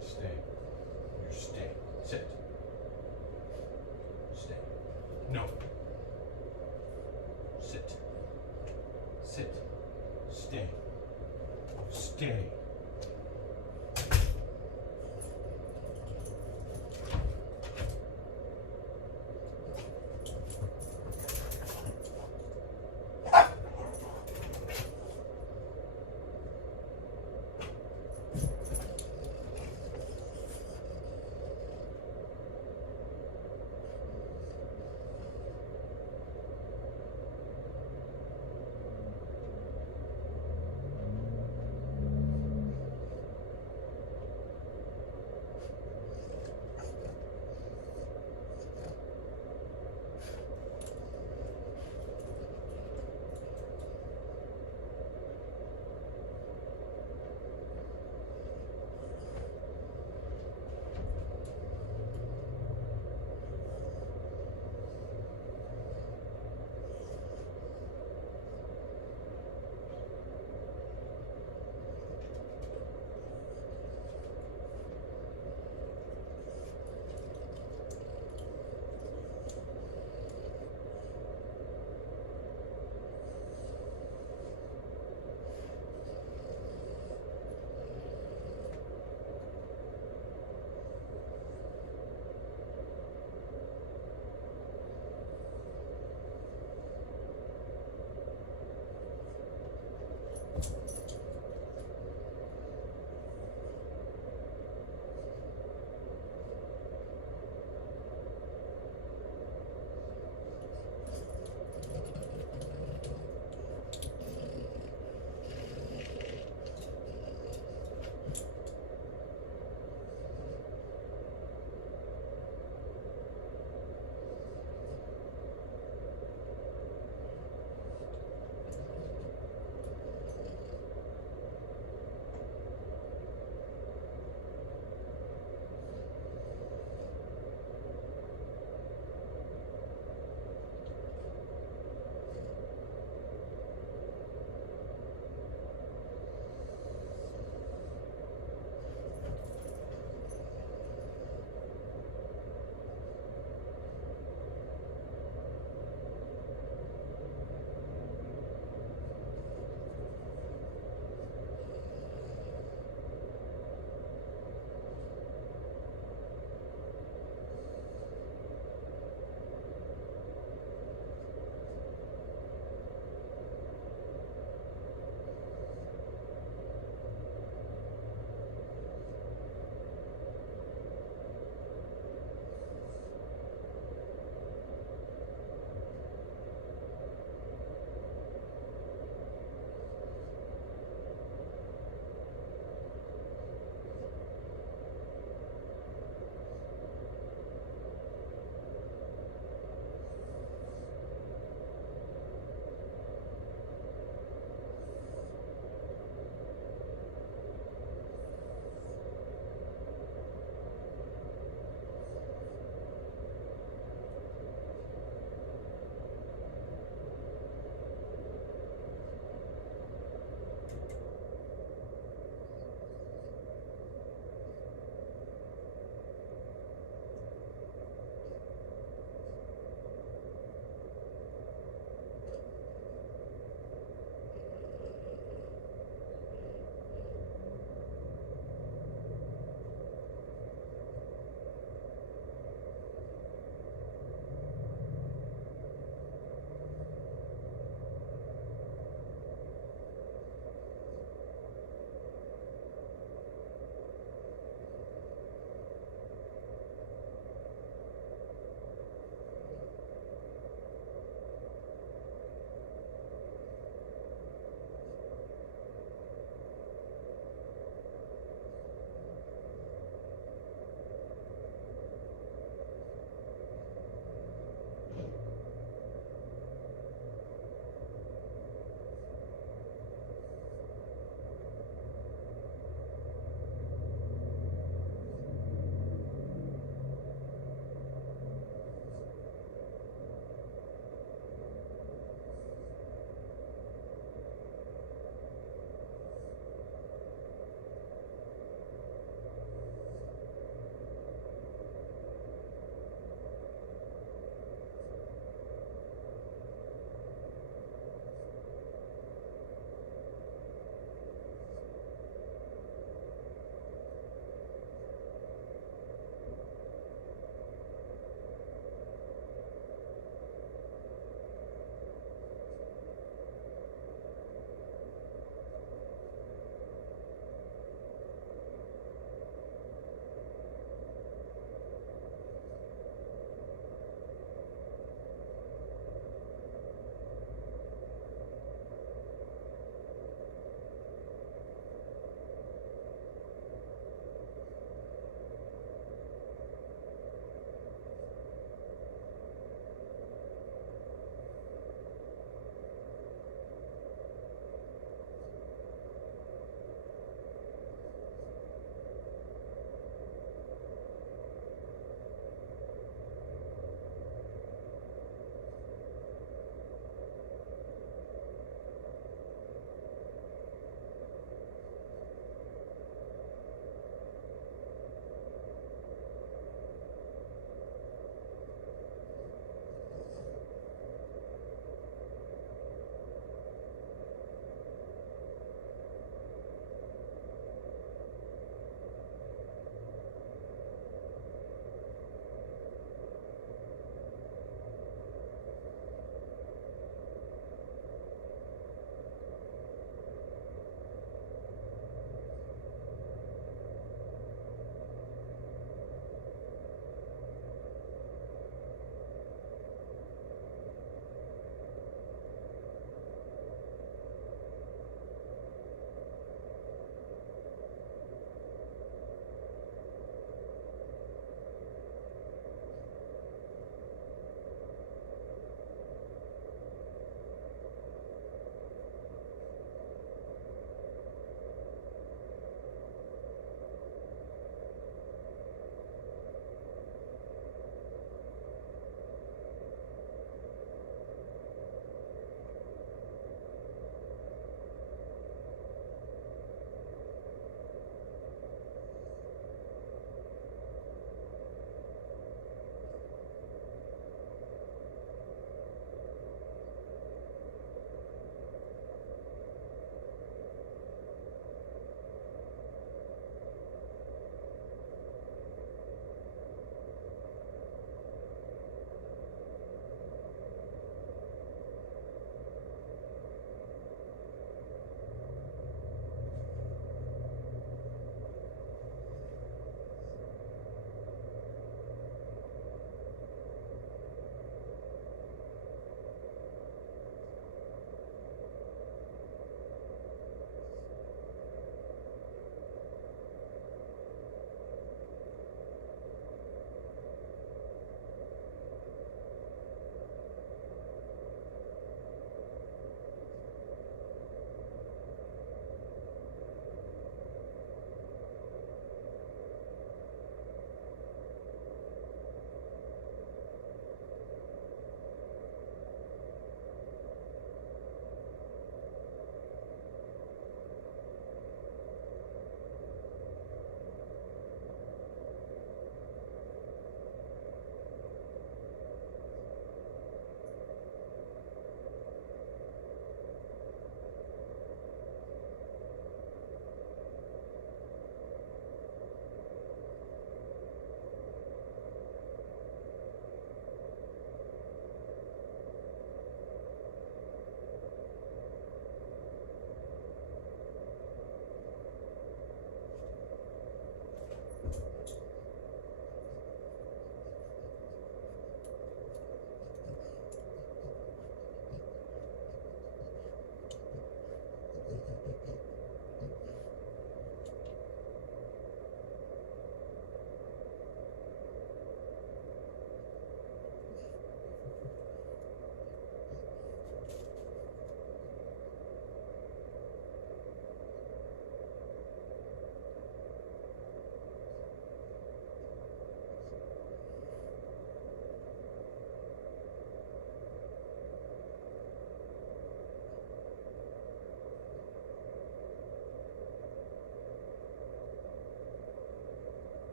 Stay. You stay. Sit. Stay. No. Sit. Sit. Stay. Stay.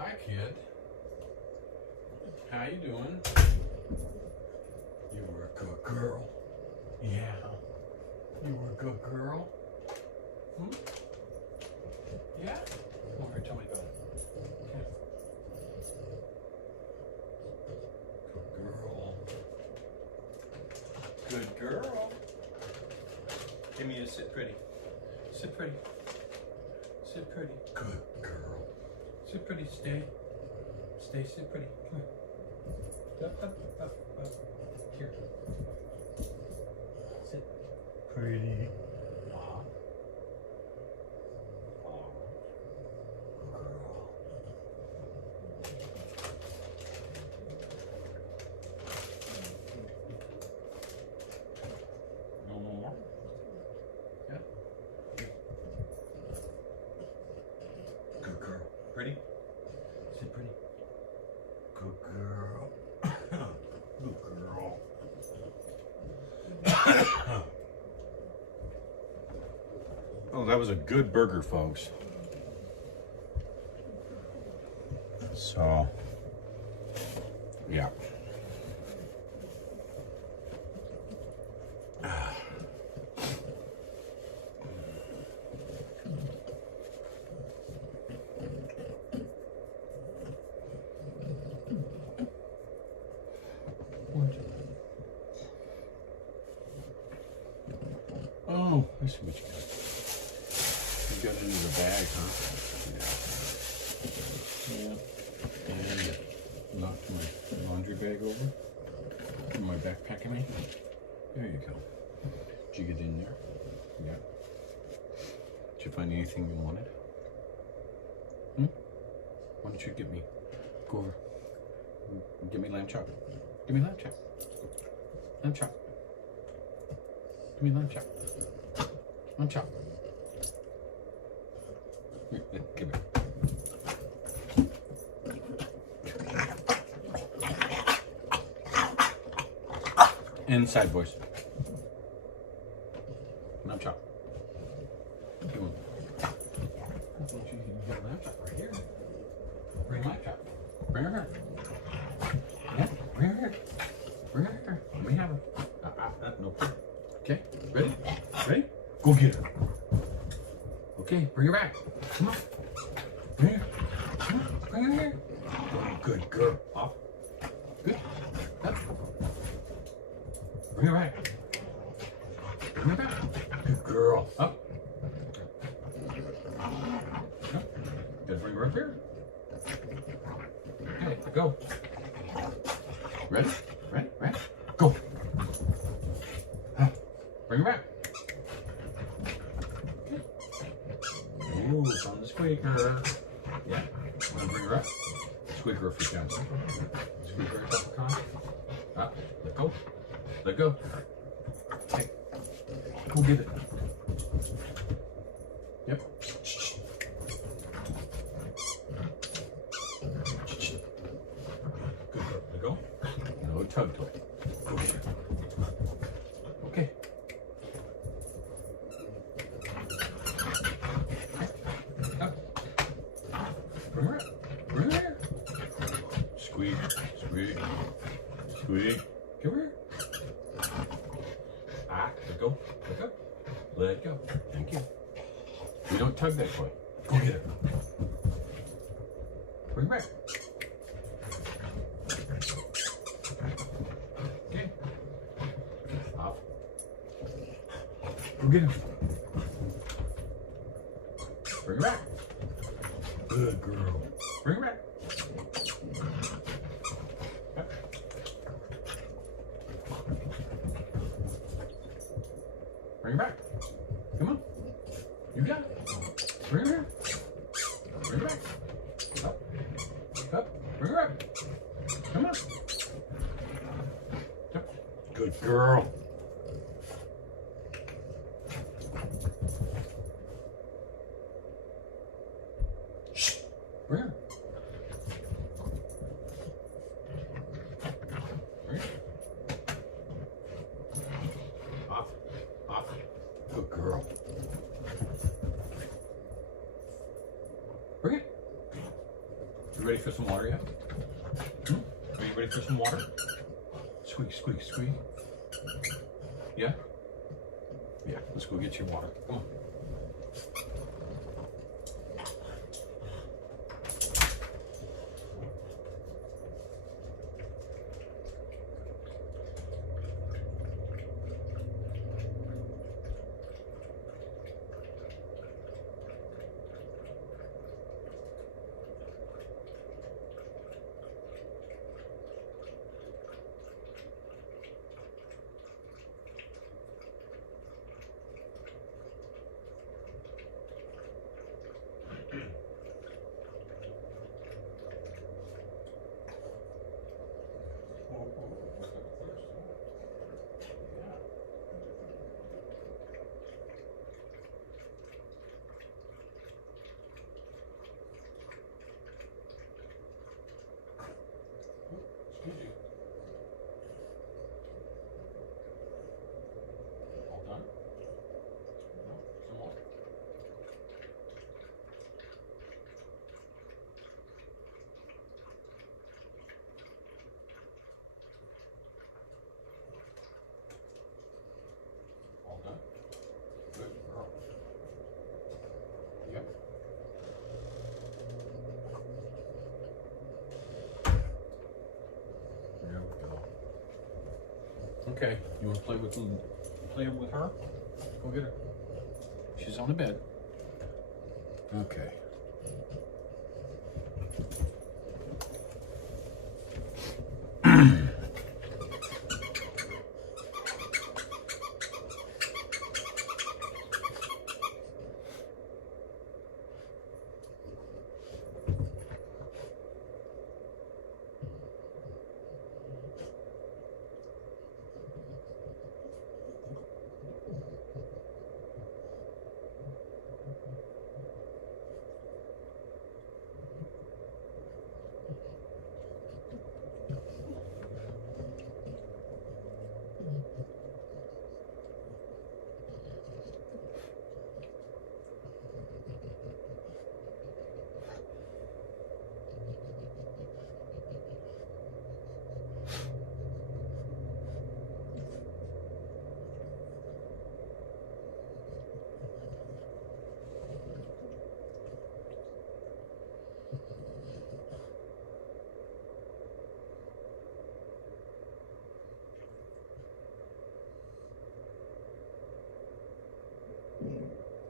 Hi, kid. How you doing? You were a good girl. Yeah. You were a good girl. Hmm? Yeah? Come over here, tell me about it. Okay. Good girl. Good girl. Give me a sit pretty. Sit pretty. Sit pretty. Good girl. Sit pretty. Stay. Stay. Sit pretty. Come here. Up. Here. Sit pretty. Aw. Aw. Girl. No more. Yeah. Good girl. Pretty? Sit pretty. Good girl. Good girl. Oh, that was a good burger, folks. So, yeah. Oh, I see what you got. You got it into the bag, huh? Yeah. And knocked my laundry bag over. In my backpack, I mean. There you go. Did you get in there? Yeah. Did you find anything you wanted? Hmm? Why don't you get me? Go over. Give me lamb chop. Give me lamb chop. Lamb chop. Give me lamb chop. Lamb chop. Here, give it. Inside voice. Lamb chop. Come on. I thought you could get lamb chop right here. Bring lamb chop. Bring her here. Yeah, bring her here. Bring her here. Let me have her. No. Okay, ready? Ready? Go get her. Okay, bring her back. Come on. Bring her. Come on, bring her here. Good girl. Off. Good. Up. Bring her back. Bring her back. Good girl. Up. Up. Gotta bring her up here. Okay, go. Ready? Ready? Ready? Go. Bring her back. Okay. Ooh, it's on the squeaker. Yeah. Want to bring her up? Squeaker if you can. Squeaker up the con. Up. Let go. Let go. Okay. Go get it. Yep. Good girl. Let go. No tug toy. Go get it. Okay. Up. Bring her up. Bring her here. Squeak. Squeak. Squeak. Come here. Let go. Let go. Let go. Thank you. We don't tug that toy. Go get it. Bring her back. Okay. Off. Go get him. Bring her back. Good girl. Bring her back. Yep. Bring her back. Come on. You got it. Bring her here. Bring her back. Up. Up. Bring her up. Come on. Yep. Good girl. Shh. Bring her. Bring her. Off. Off. Good girl. Bring it. You ready for some water yet? Are you ready for some water? Squeak, squeak, squeak. Yeah? Yeah, let's go get your water. Come on. All done? No, some more. All done? Good girl. Yep. There we go. Okay, you want to play with her? Go get her. She's on the bed. Okay.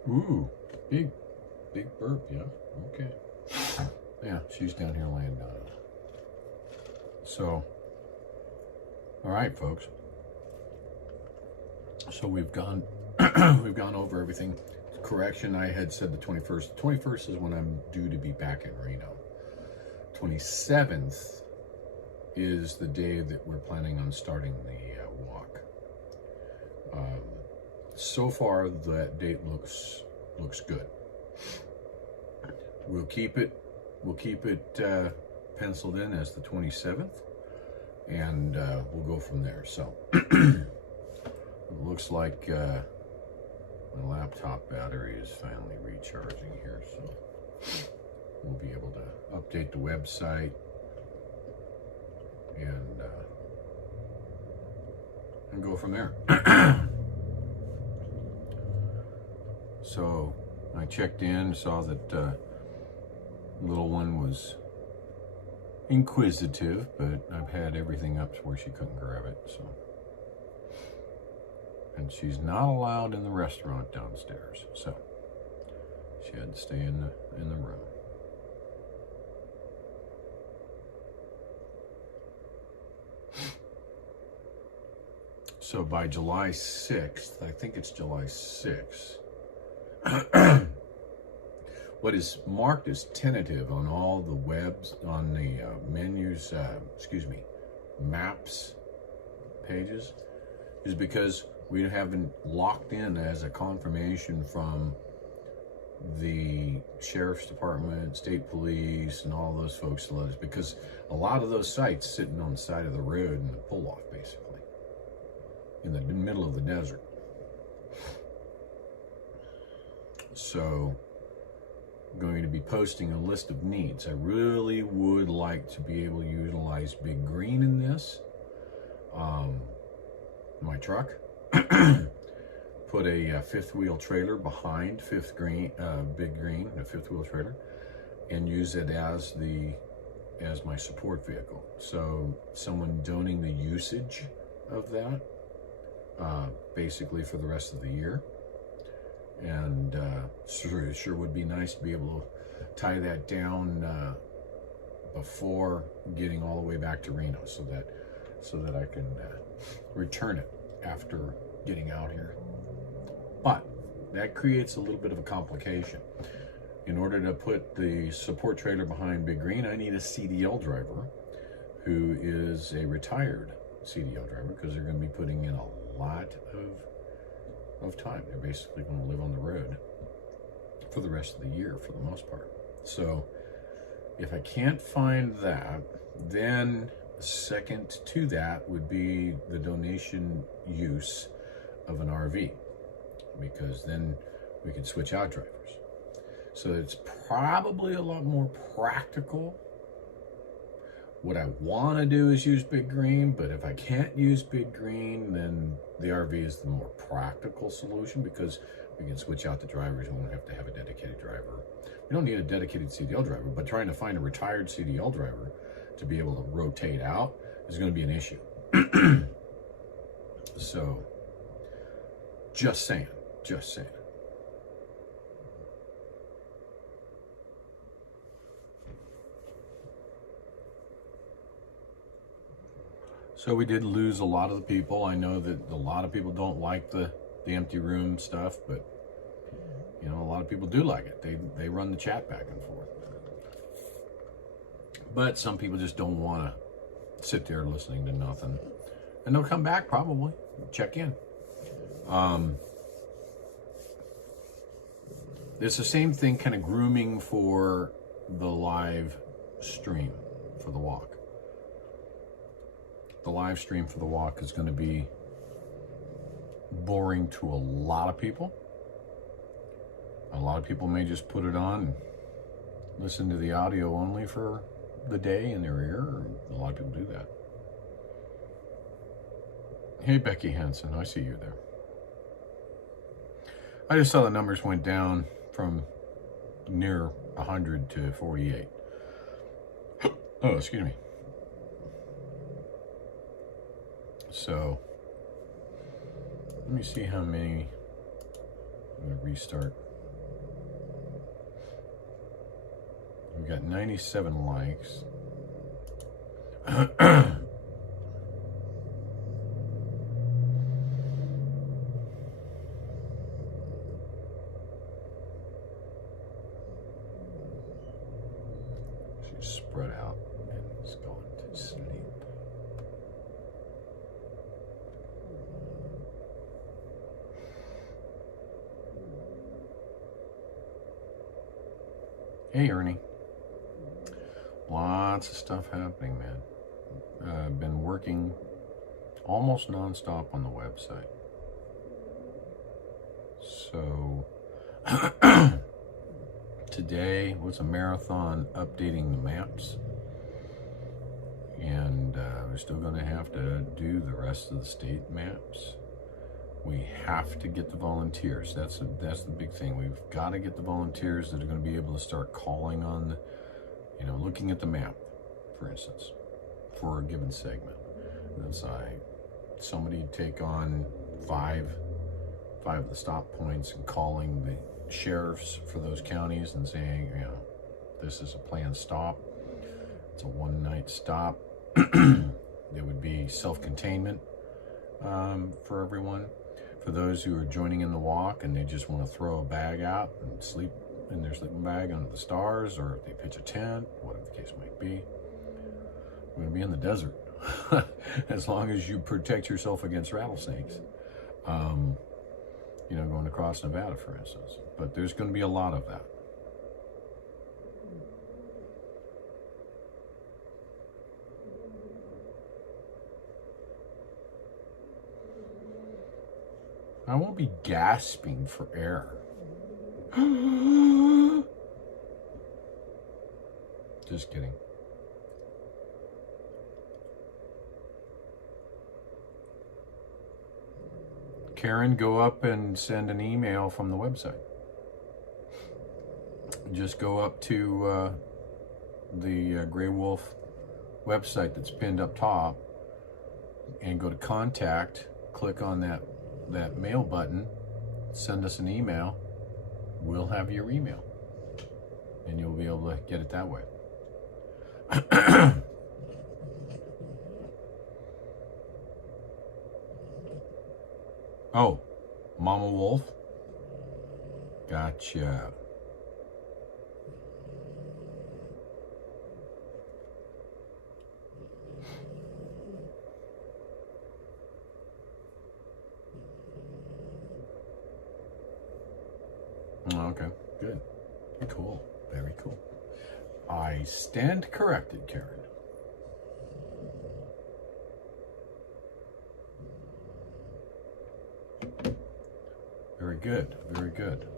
Ooh, big burp, yeah, okay. Yeah, she's down here laying down. So, all right, folks. So we've gone over everything. Correction, I had said the 21st. The 21st is when I'm due to be back in Reno. 27th is the day that we're planning on starting the walk. So far, that date looks good. We'll keep it penciled in as the 27th, and we'll go from there. So it looks like my laptop battery is finally recharging here, so we'll be able to update the website and go from there. So I checked in, saw that little one was inquisitive, but I've had everything up to where she couldn't grab it. So, and she's not allowed in the restaurant downstairs, so she had to stay in the room. So by July 6th, I think it's July 6th, what is marked as tentative on all the webs, on the menus, maps pages, is because we haven't locked in as a confirmation from the sheriff's department, state police, and all those folks to let us, because a lot of those sites sitting on the side of the road in the pull-off, basically, in the middle of the desert. So going to be posting a list of needs. I really would like to be able to utilize Big Green in this. My truck. Put a fifth wheel trailer behind Big Green, a fifth wheel trailer, and use it as my support vehicle. So someone donating the usage of that, basically for the rest of the year. And sure would be nice to be able to tie that down before getting all the way back to Reno, so that I can return it after getting out here. But that creates a little bit of a complication. In order to put the support trailer behind Big Green, I need a CDL driver who is a retired CDL driver, because they're going to be putting in a lot of time. They're basically going to live on the road for the rest of the year for the most part. So if I can't find that, then second to that would be the donation use of an RV, because then we could switch out drivers. So it's probably a lot more practical. What I want to do is use Big Green, but if I can't use Big Green, then the RV is the more practical solution, because we can switch out the drivers and we don't have to have a dedicated driver. We don't need a dedicated CDL driver, but trying to find a retired CDL driver to be able to rotate out is going to be an issue. So, just saying. So we did lose a lot of the people. I know that a lot of people don't like the empty room stuff, but you know, a lot of people do like it. They run the chat back and forth. But some people just don't want to sit there listening to nothing. And they'll come back probably, check in. It's the same thing, kind of grooming for the live stream for the walk. The live stream for the walk is going to be boring to a lot of people. A lot of people may just put it on and listen to the audio only for the day in their ear. A lot of people do that. Hey, Becky Henson, I see you there. I just saw the numbers went down from near 100 to 48. Oh, excuse me. So, let me see how many. I'm going to restart. We've got 97 likes. She's spread out and is going to sleep. Hey, Ernie. Lots of stuff happening, man. I've been working almost nonstop on the website. So, today was a marathon updating the maps. And we're still going to have to do the rest of the state maps. We have to get the volunteers. That's the big thing. We've got to get the volunteers that are going to be able to start calling on, looking at the map, for instance, for a given segment. As somebody take on five of the stop points and calling the sheriffs for those counties and saying, this is a planned stop. It's a one-night stop. There would be self-containment for everyone. For those who are joining in the walk and they just want to throw a bag out and sleep in their sleeping bag under the stars, or if they pitch a tent, whatever the case might be. We're going to be in the desert as long as you protect yourself against rattlesnakes. Going across Nevada, for instance. But there's going to be a lot of that. I won't be gasping for air. Just kidding. Karen, go up and send an email from the website. Just go up to the GreyWolf website that's pinned up top and go to contact, click on that mail button, send us an email. We'll have your email and you'll be able to get it that way. Oh, Mama Wolf. Gotcha. Okay, good. Cool. Very cool. I stand corrected, Karen. Very good. Very good.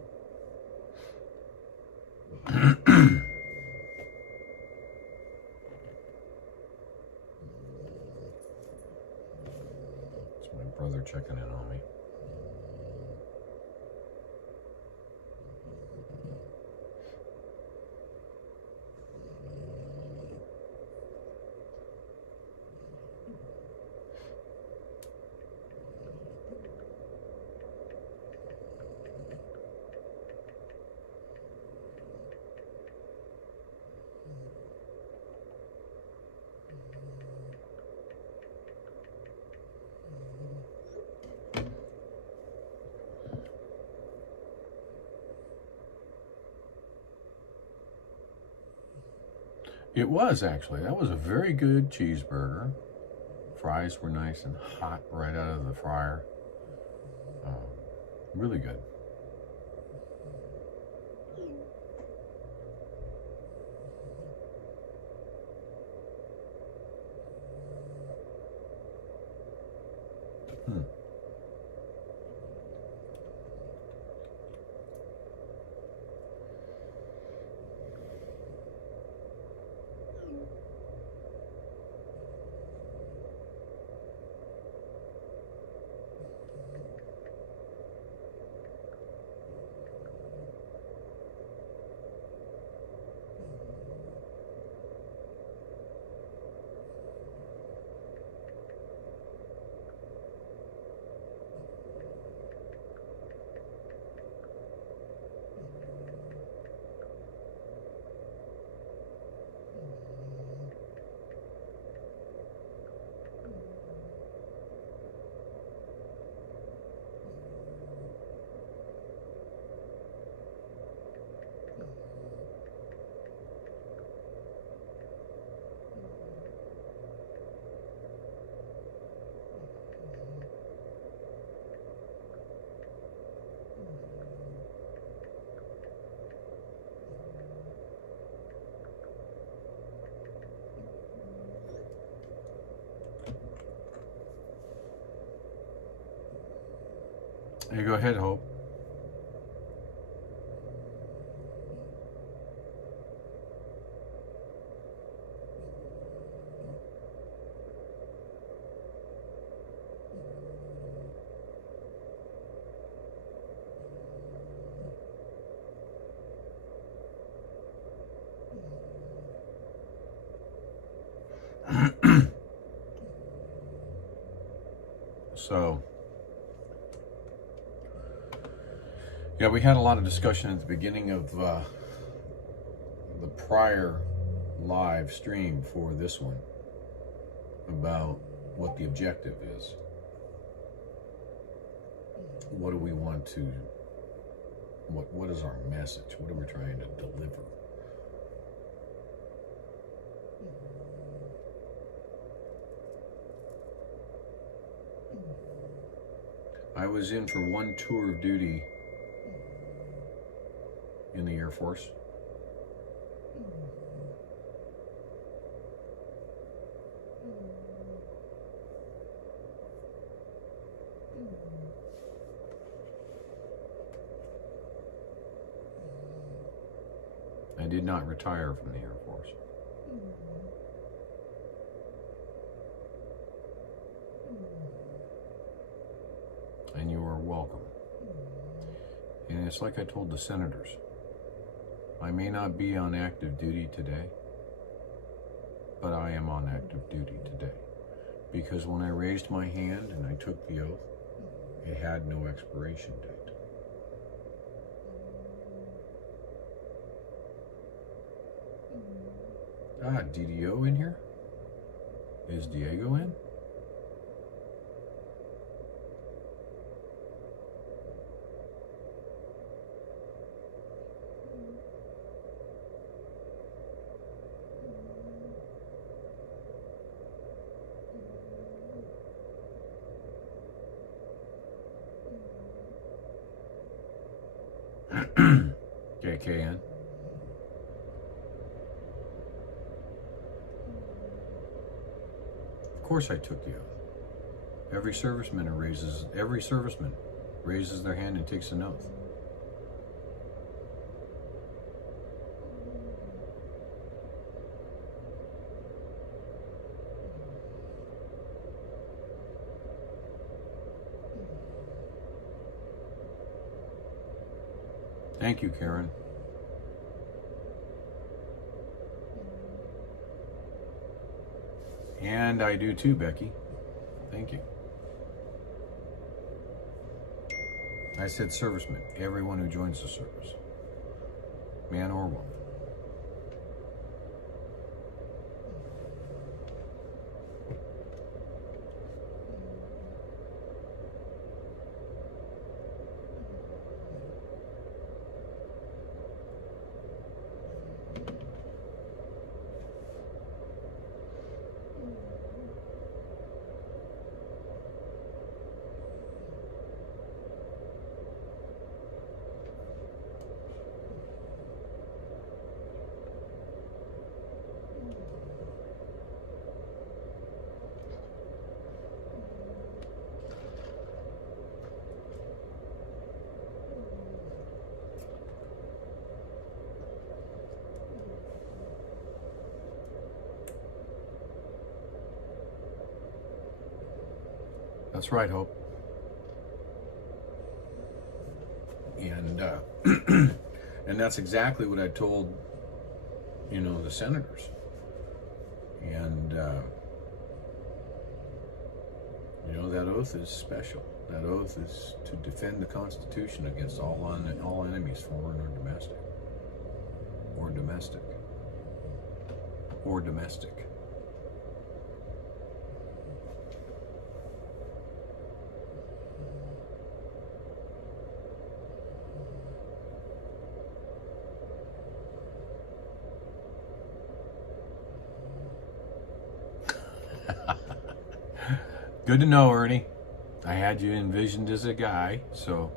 It's my brother checking in on me. It was actually. That was a very good cheeseburger. Fries were nice and hot right out of the fryer. Really good. Hey, go ahead, Hope. So, yeah, we had a lot of discussion at the beginning of the prior live stream for this one about what the objective is. What do we want to, what is our message? What are we trying to deliver? I was in for one tour of duty in the Air Force. I did not retire from the Air Force. welcome. And it's like I told the senators, I may not be on active duty today, but I am on active duty today. Because when I raised my hand and I took the oath, it had no expiration date. DDO in here? Is Diego in? JKN. Of course I took the oath. Every serviceman raises their hand and takes an oath. Thank you, Karen. And I do too, Becky. Thank you. I said servicemen, everyone who joins the service, man or woman. That's right, Hope. And and that's exactly what I told, the senators. And that oath is special. That oath is to defend the Constitution against all enemies, foreign or domestic. Or domestic. Or domestic. Good to know, Ernie. I had you envisioned as a guy, so.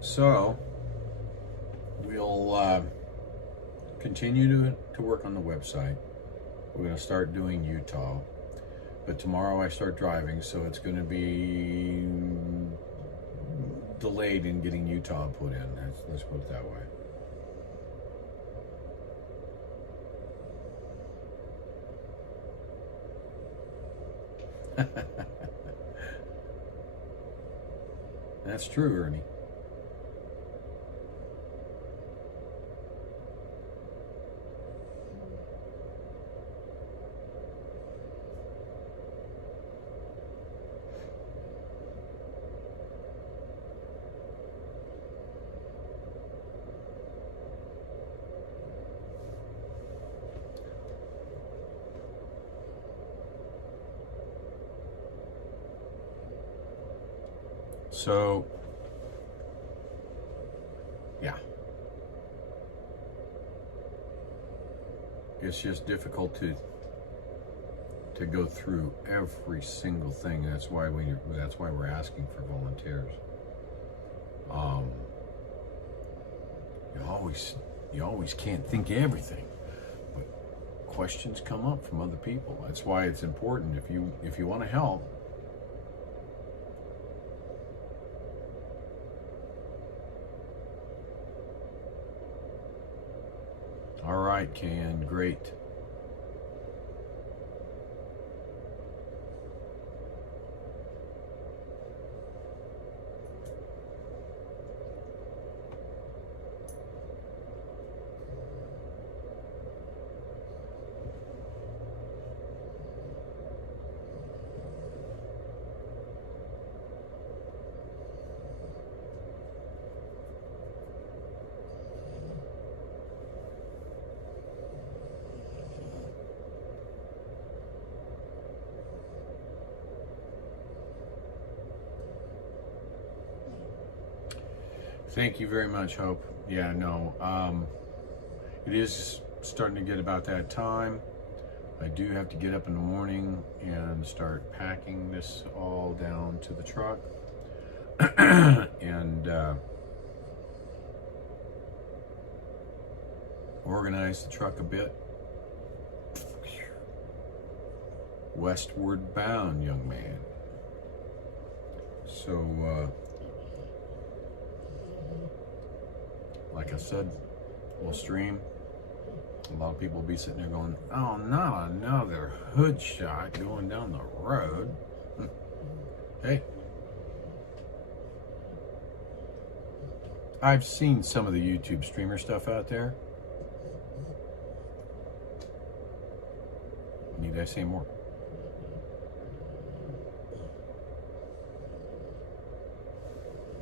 So, we'll continue to work on the website. We're going to start doing Utah, but tomorrow I start driving, so it's going to be delayed in getting Utah put in. Let's put it that way. That's true, Ernie. So, yeah. It's just difficult to go through every single thing. That's why we're asking for volunteers. You always can't think of everything, but questions come up from other people. That's why it's important if you want to help. All right, Ken, great. Thank you very much, Hope. Yeah, no, it is starting to get about that time. I do have to get up in the morning and start packing this all down to the truck. And organize the truck a bit. Westward bound, young man. So, like I said, we'll stream. A lot of people will be sitting there going, oh, not another hood shot going down the road. Hey, I've seen some of the YouTube streamer stuff out there. Need I say more?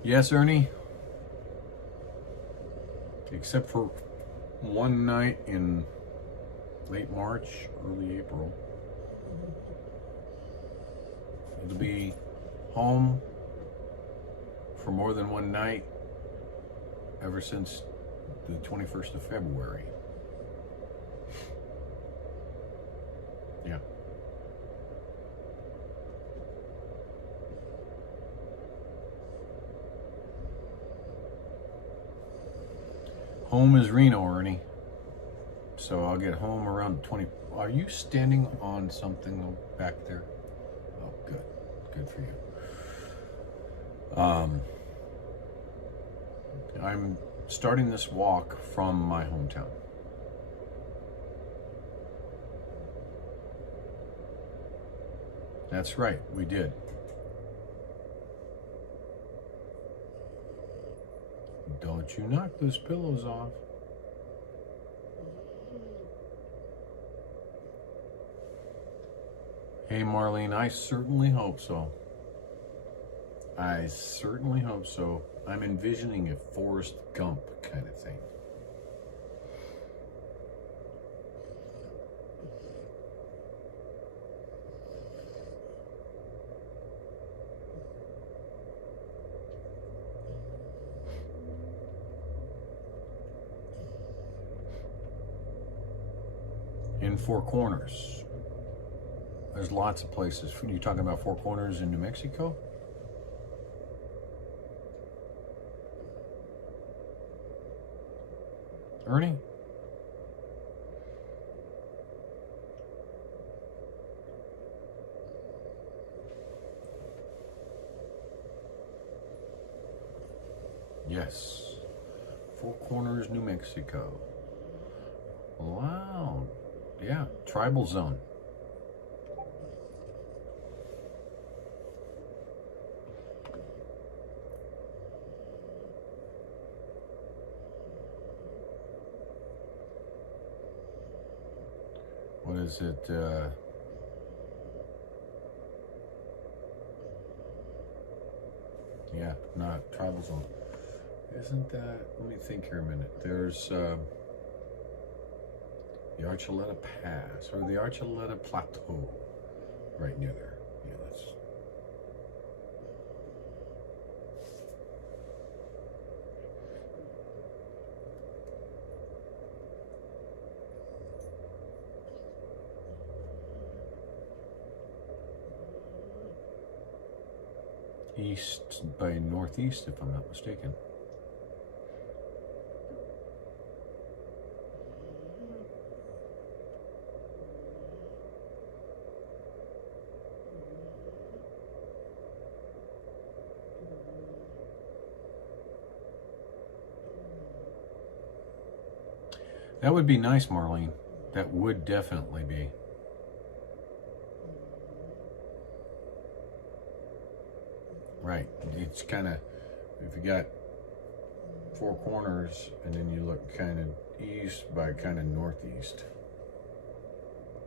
Yes, Ernie. Except for one night in late March, early April. It'll be home for more than one night ever since the 21st of February. Yeah. Home is Reno, Ernie. So I'll get home around 20. Are you standing on something back there? Oh, good. Good for you. I'm starting this walk from my hometown. That's right, we did. Don't you knock those pillows off. Hey, Marlene, I certainly hope so. I certainly hope so. I'm envisioning a Forrest Gump kind of thing. In Four Corners. There's lots of places. You talking about Four Corners in New Mexico? Ernie? Yes. Four Corners, New Mexico. Wow. Yeah, tribal zone. What is it? Yeah, not tribal zone. Isn't that? Let me think here a minute. There's the Archuleta Pass or the Archuleta Plateau, right near there. Yeah, that's. East by northeast, if I'm not mistaken. That would be nice, Marlene. That would definitely be. Right. It's kind of, if you got four corners and then you look kind of east by kind of northeast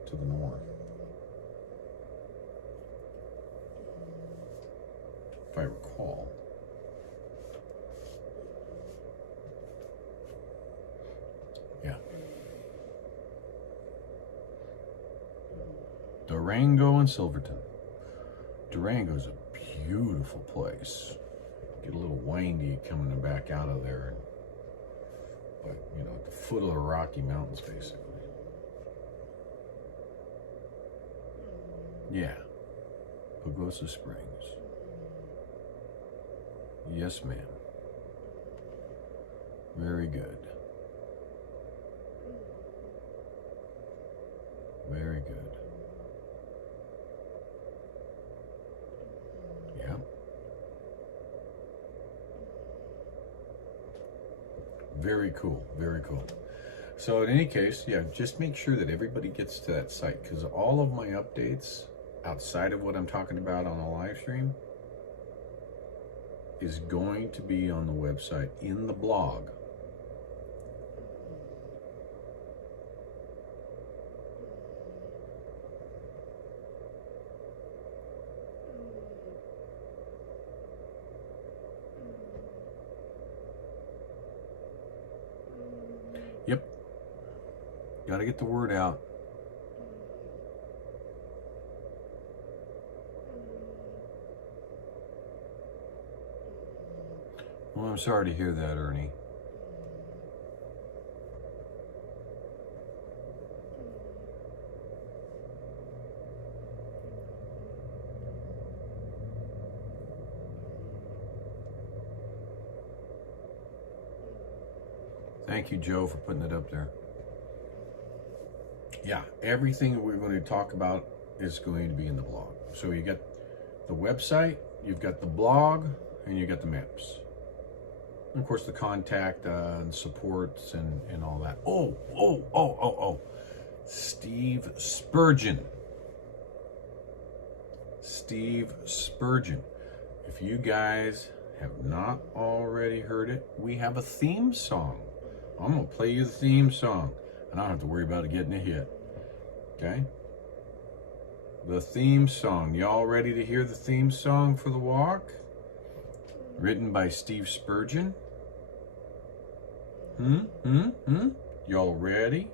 to the north. If I recall. Yeah. Durango and Silverton. Durango's a beautiful place. Get a little windy coming back out of there, but you know, at the foot of the Rocky Mountains, basically. Yeah, Pagosa Springs. Yes, ma'am. Very good. Very good. Yeah. Very cool. Very cool. So in any case, yeah, just make sure that everybody gets to that site, because all of my updates outside of what I'm talking about on a live stream is going to be on the website in the blog. Yep. Got to get the word out. Well, I'm sorry to hear that, Ernie. Thank you, Joe, for putting it up there. Yeah, everything that we're going to talk about is going to be in the blog. So you get the website, you've got the blog, and you got the maps. And of course, the contact and supports and all that. Oh. Steve Spurgeon. Steve Spurgeon. If you guys have not already heard it, we have a theme song. I'm going to play you the theme song, and I don't have to worry about it getting a hit. Okay? The theme song. Y'all ready to hear the theme song for the walk? Written by Steve Spurgeon. Y'all ready?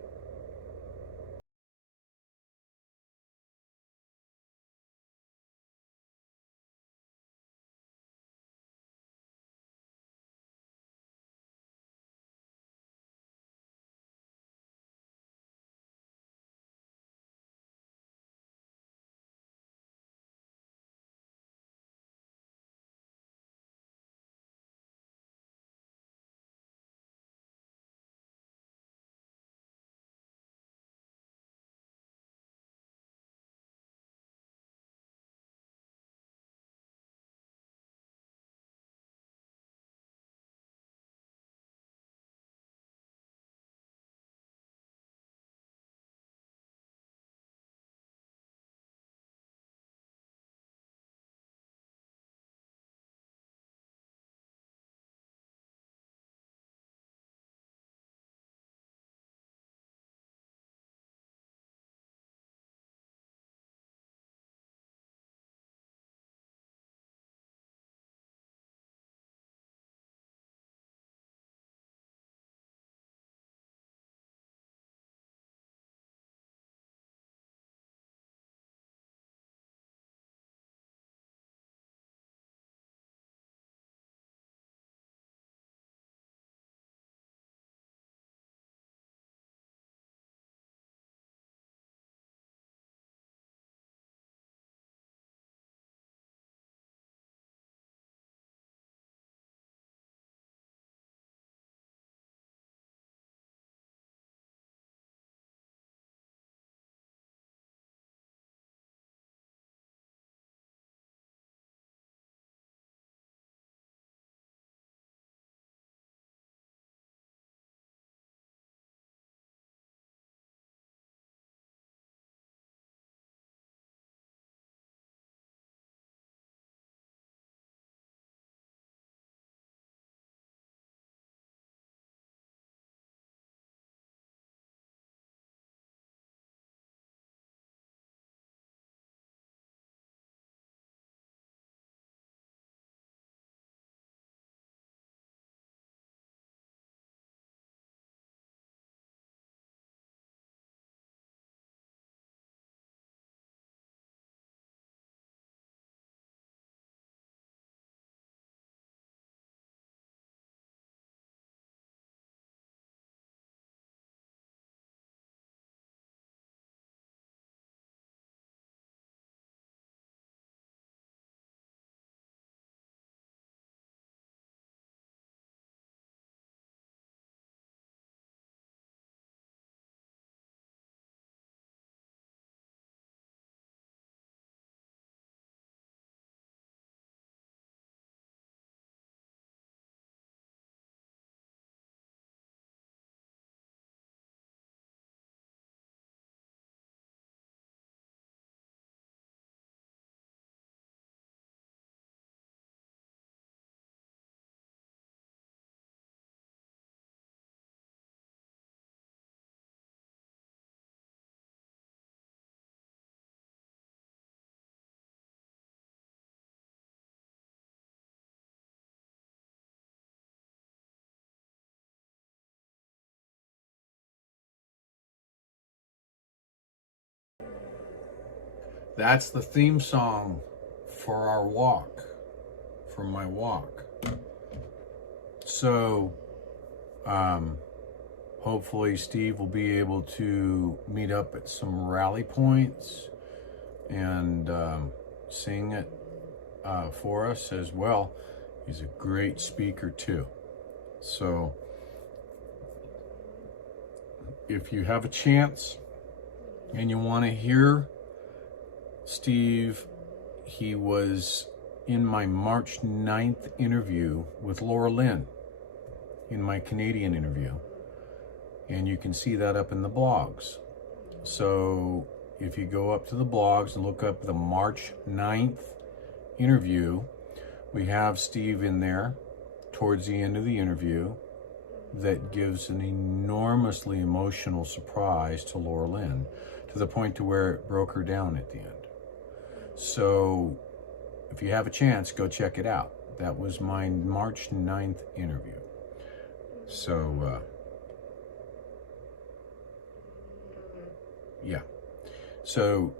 That's the theme song for our walk, for my walk. So, hopefully Steve will be able to meet up at some rally points and sing it for us as well. He's a great speaker too. So if you have a chance and you want to hear Steve, he was in my March 9th interview with Laura Lynn, in my Canadian interview. And you can see that up in the blogs. So if you go up to the blogs and look up the March 9th interview, we have Steve in there towards the end of the interview that gives an enormously emotional surprise to Laura Lynn, to the point to where it broke her down at the end. So if you have a chance, go check it out. That was my March 9th interview. So, yeah. So,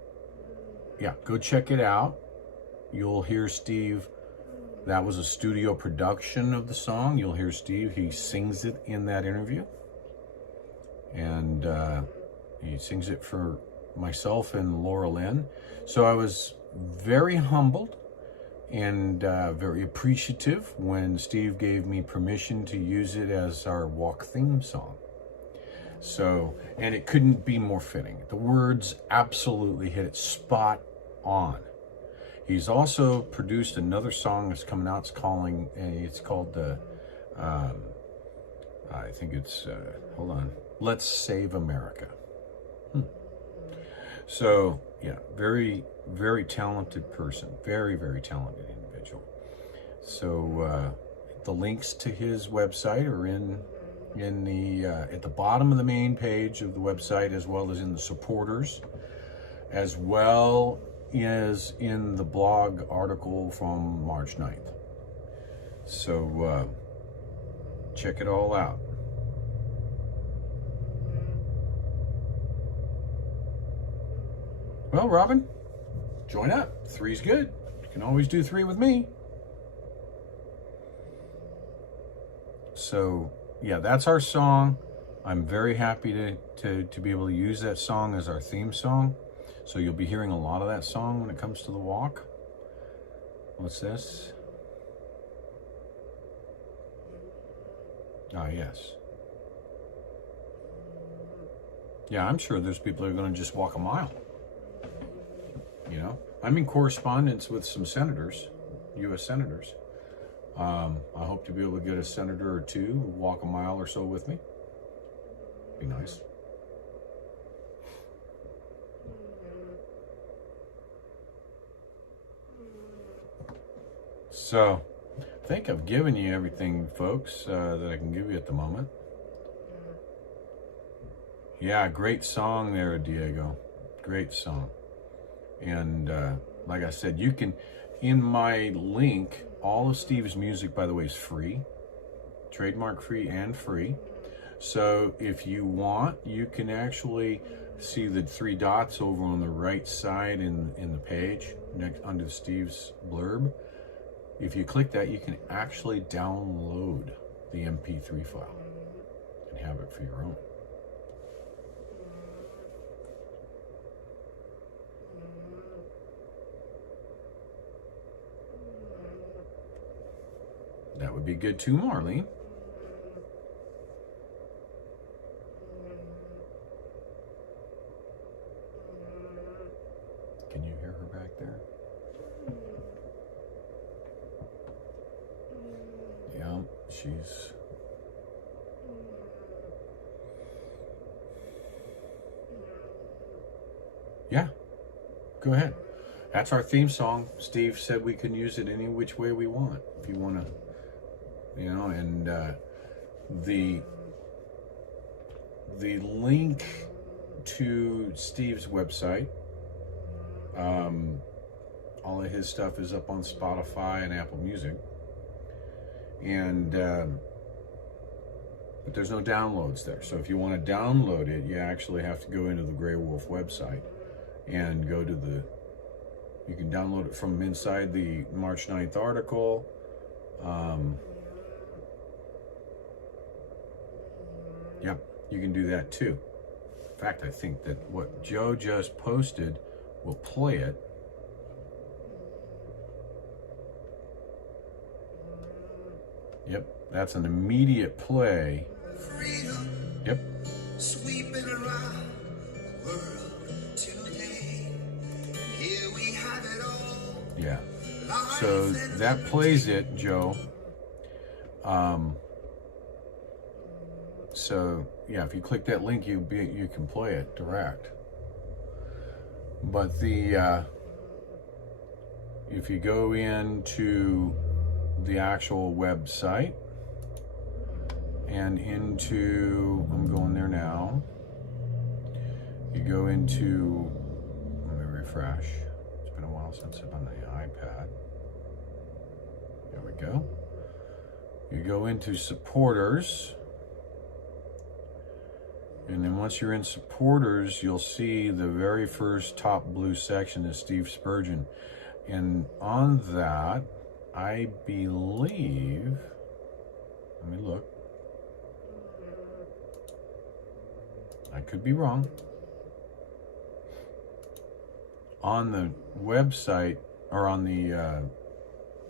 yeah, go check it out. You'll hear Steve. That was a studio production of the song. You'll hear Steve. He sings it in that interview. And he sings it for myself and Laura Lynn. So I was very humbled and very appreciative when Steve gave me permission to use it as our walk theme song. So, and it couldn't be more fitting. The words absolutely hit it spot on. He's also produced another song that's coming out. It's called I think it's, hold on, Let's Save America. So, yeah, very, very talented person. Very, very talented individual. So, the links to his website are in the at the bottom of the main page of the website, as well as in the supporters, as well as in the blog article from March 9th. So, check it all out. Well, Robin, join up. 3's good. You can always do 3 with me. So, yeah, that's our song. I'm very happy to be able to use that song as our theme song. So you'll be hearing a lot of that song when it comes to the walk. What's this? Ah, yes. Yeah, I'm sure there's people that are going to just walk a mile. You know, I'm in correspondence with some senators, U.S. senators. I hope to be able to get a senator or two walk a mile or so with me. Be nice. So, I think I've given you everything, folks, that I can give you at the moment. Yeah, great song there, Diego. Great song. And like I said, you can, in my link, all of Steve's music, by the way, is free. Trademark free and free. So if you want, you can actually see the 3 dots over on the right side in the page, next under Steve's blurb. If you click that, you can actually download the MP3 file and have it for your own. That would be good too, Marlene. Can you hear her back there? Yeah, she's... Yeah, go ahead. That's our theme song. Steve said we can use it any which way we want. If you want to, you know, and the link to Steve's website, all of his stuff is up on Spotify and Apple Music, and but there's no downloads there. So if you want to download it, you actually have to go into the GreyWolf website and go to the You can download it from inside the March 9th article. Yep, you can do that too. In fact, I think that what Joe just posted will play it. Yep, that's an immediate play. Freedom. Yep. Sweeping around the world today. Here we have it all. Yeah. So that plays it, Joe. So yeah, if you click that link, you can play it direct. But if you go into the actual website and into, I'm going there now. You go into, let me refresh. It's been a while since I've been on the iPad. There we go. You go into supporters. And then once you're in supporters, you'll see the very first top blue section is Steve Spurgeon. And on that, I believe, let me look. I could be wrong. On the website or on the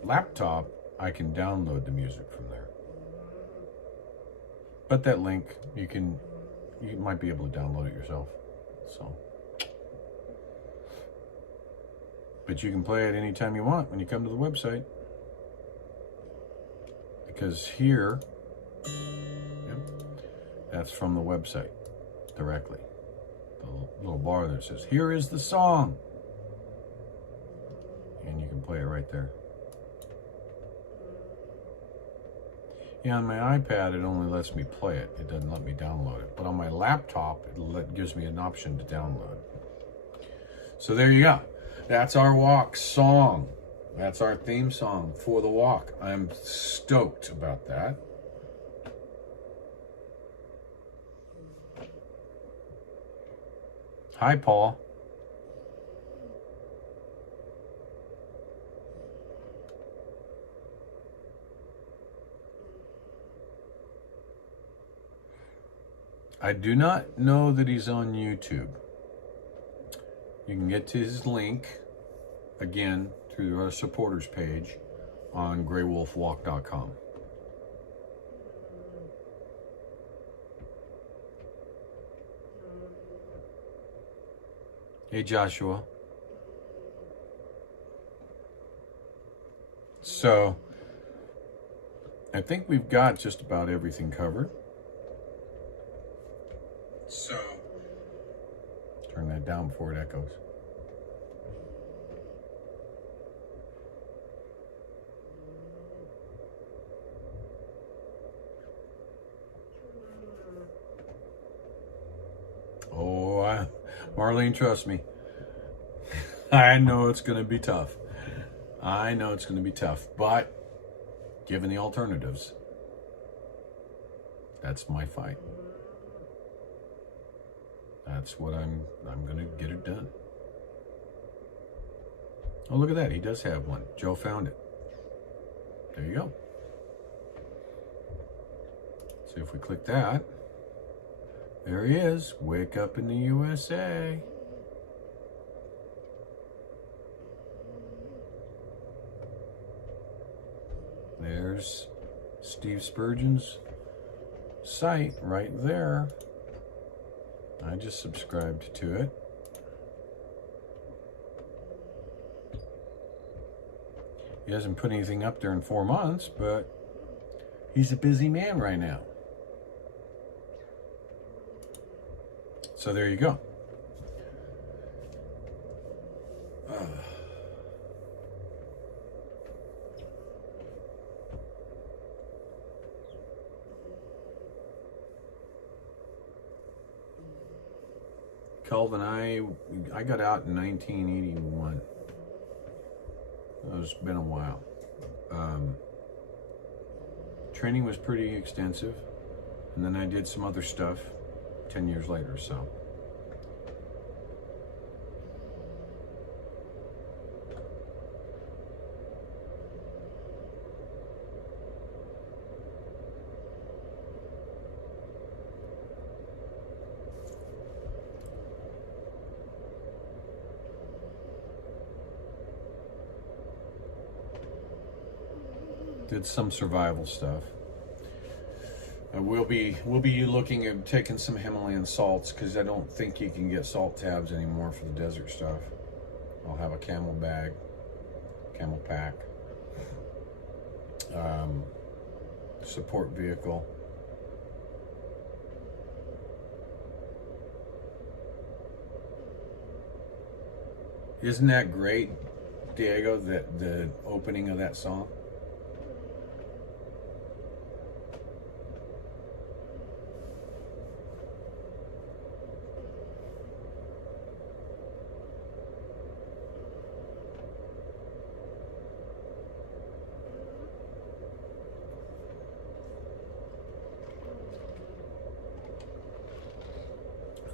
laptop, I can download the music from there. But that link, you might be able to download it yourself. So, but you can play it anytime you want when you come to the website. Because here, yep, that's from the website directly. The little bar there says, "Here is the song." And you can play it right there. Yeah, on my iPad, it only lets me play it. It doesn't let me download it. But on my laptop, it gives me an option to download. So there you go. That's our walk song. That's our theme song for the walk. I'm stoked about that. Hi, Paul. I do not know that he's on YouTube. You can get to his link, again, through our supporters page on GreyWolfWalk.com. Hey, Joshua. So, I think we've got just about everything covered. So, turn that down before it echoes. Oh, Marlene, trust me. I know it's going to be tough. I know it's going to be tough, but given the alternatives, that's my fight. That's what I'm going to get it done. Oh, look at that. He does have one. Joe found it. There you go. So if we click that, there he is. Wake up in the USA. There's Steve Spurgeon's site right there. I just subscribed to it. He hasn't put anything up there in 4 months, but he's a busy man right now. So there you go. Kelvin, I got out in 1981. It's been a while. Training was pretty extensive, and then I did some other stuff 10 years later, so. Did some survival stuff. We'll be looking at taking some Himalayan salts because I don't think you can get salt tabs anymore for the desert stuff. I'll have a camel bag, camel pack, support vehicle. Isn't that great, Diego, that the opening of that song?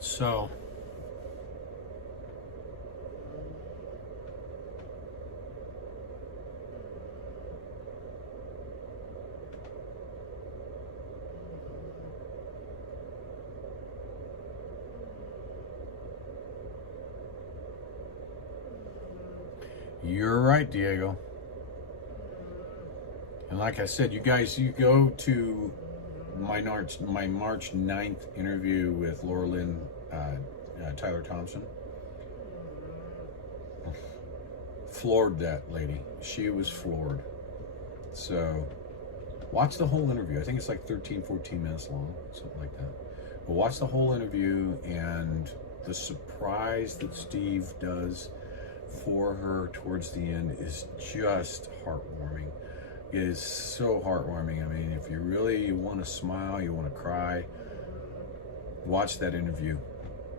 So, you're right, Diego. And like I said, you guys, you go to my March 9th interview with Laura Lynn Tyler Thompson. Floored that lady. She was floored. So watch the whole interview. I think it's like 13-14 minutes long, something like that. But watch the whole interview, and the surprise that Steve does for her towards the end is just heartwarming. It is so heartwarming. I mean, if you really want to smile, you want to cry, watch that interview.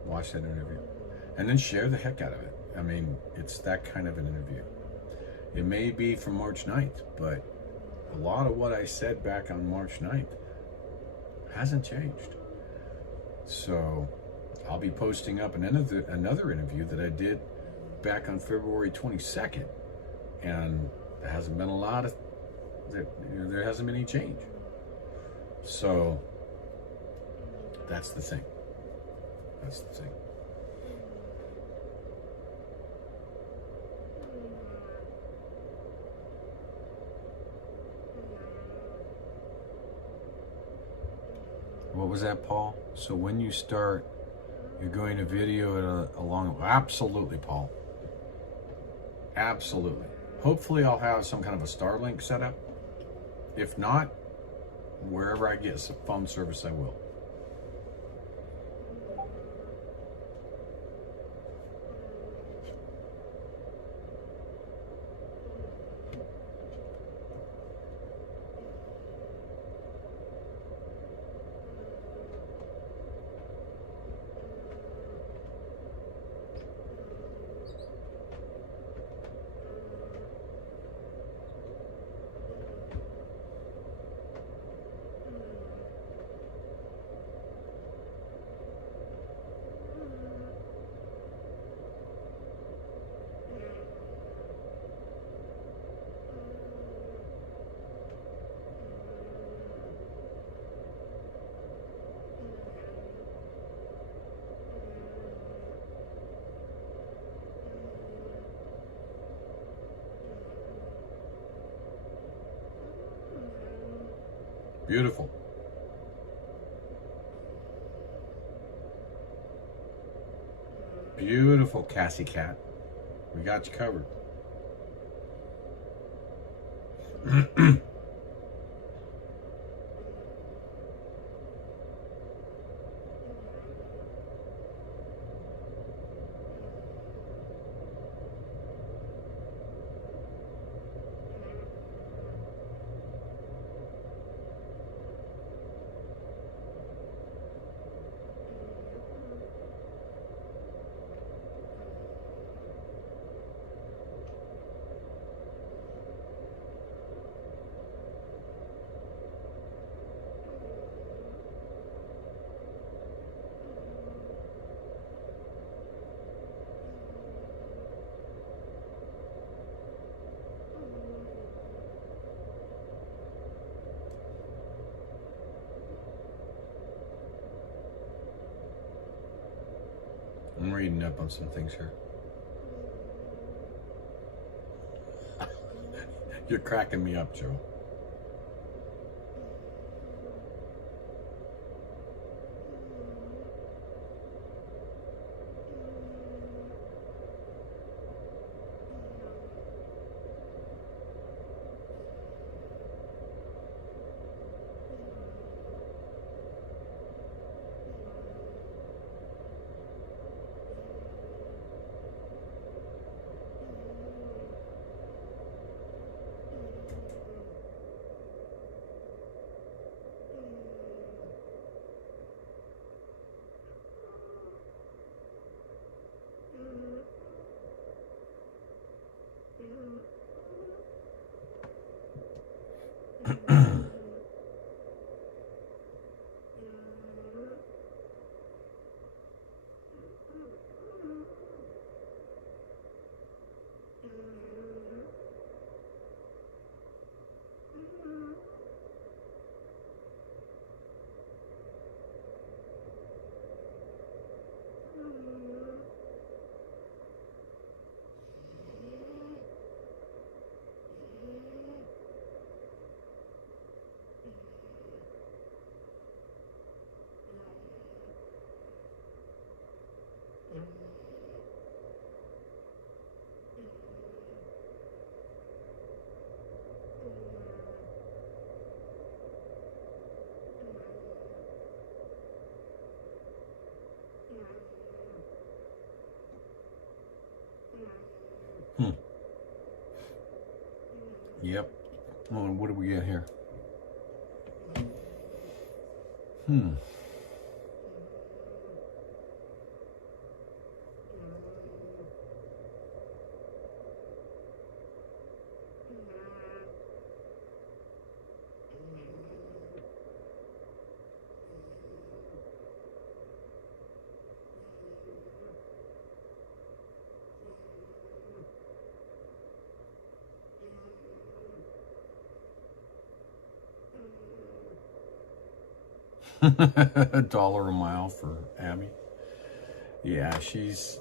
Watch that interview. And then share the heck out of it. I mean, it's that kind of an interview. It may be from March 9th, but a lot of what I said back on March 9th hasn't changed. So I'll be posting up another interview that I did back on February 22nd. And there hasn't been a lot of, there hasn't been any change. So that's the thing. That's the thing. What was that, Paul? So when you start, you're going to video it along. Absolutely, Paul. Absolutely. Hopefully I'll have some kind of a Starlink set up. If not, wherever I get some phone service, I will. Beautiful. Beautiful, Cassie Cat. We got you covered. I'm reading up on some things here. You're cracking me up, Joe. Oh, and what do we get here? $1 a mile for Abby. Yeah, she's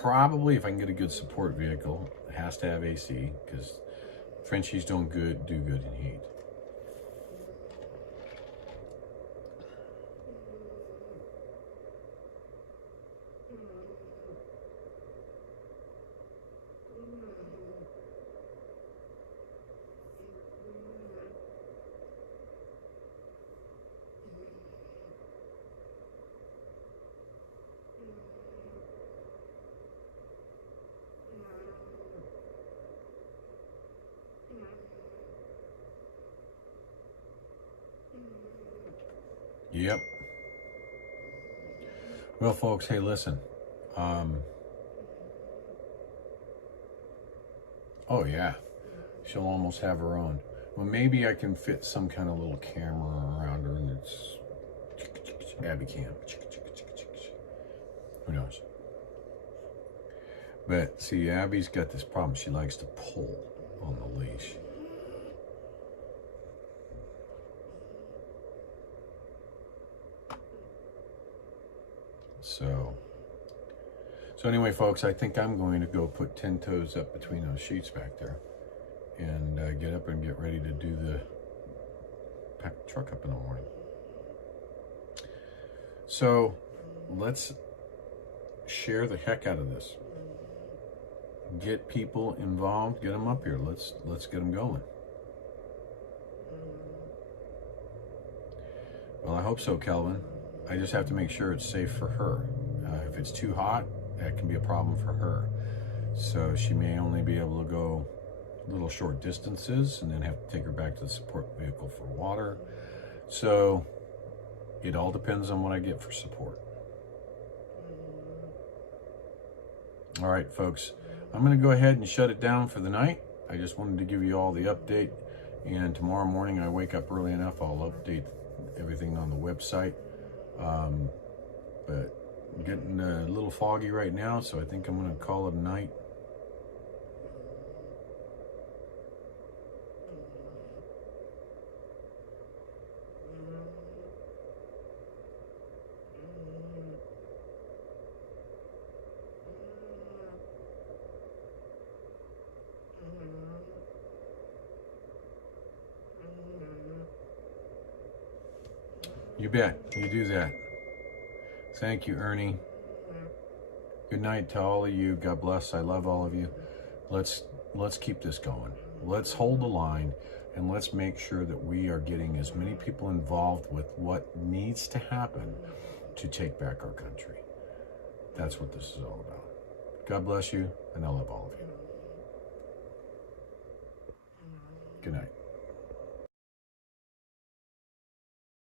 probably, if I can get a good support vehicle, it has to have AC, because Frenchies do good in heat. Yep. Well, folks, hey, listen. Oh, yeah. She'll almost have her own. Well, maybe I can fit some kind of little camera around her, and it's Abby cam. Who knows? But see, Abby's got this problem. She likes to pull on the leash. So anyway, folks, I think I'm going to go put 10 toes up between those sheets back there and get up and get ready to do pack the truck up in the morning. So let's share the heck out of this. Get people involved, get them up here. Let's get them going. Well, I hope so, Kelvin. I just have to make sure it's safe for her. If it's too hot, that can be a problem for her. So she may only be able to go little short distances and then have to take her back to the support vehicle for water. So it all depends on what I get for support. All right, folks, I'm going to go ahead and shut it down for the night. I just wanted to give you all the update, and tomorrow morning I wake up early enough, I'll update everything on the website. But I'm getting a little foggy right now, so I think I'm going to call it a night. You bet. You do that. Thank you, Ernie. Good night to all of you. God bless. I love all of you. Let's keep this going. Let's hold the line, and let's make sure that we are getting as many people involved with what needs to happen to take back our country. That's what this is all about. God bless you, and I love all of you. Good night.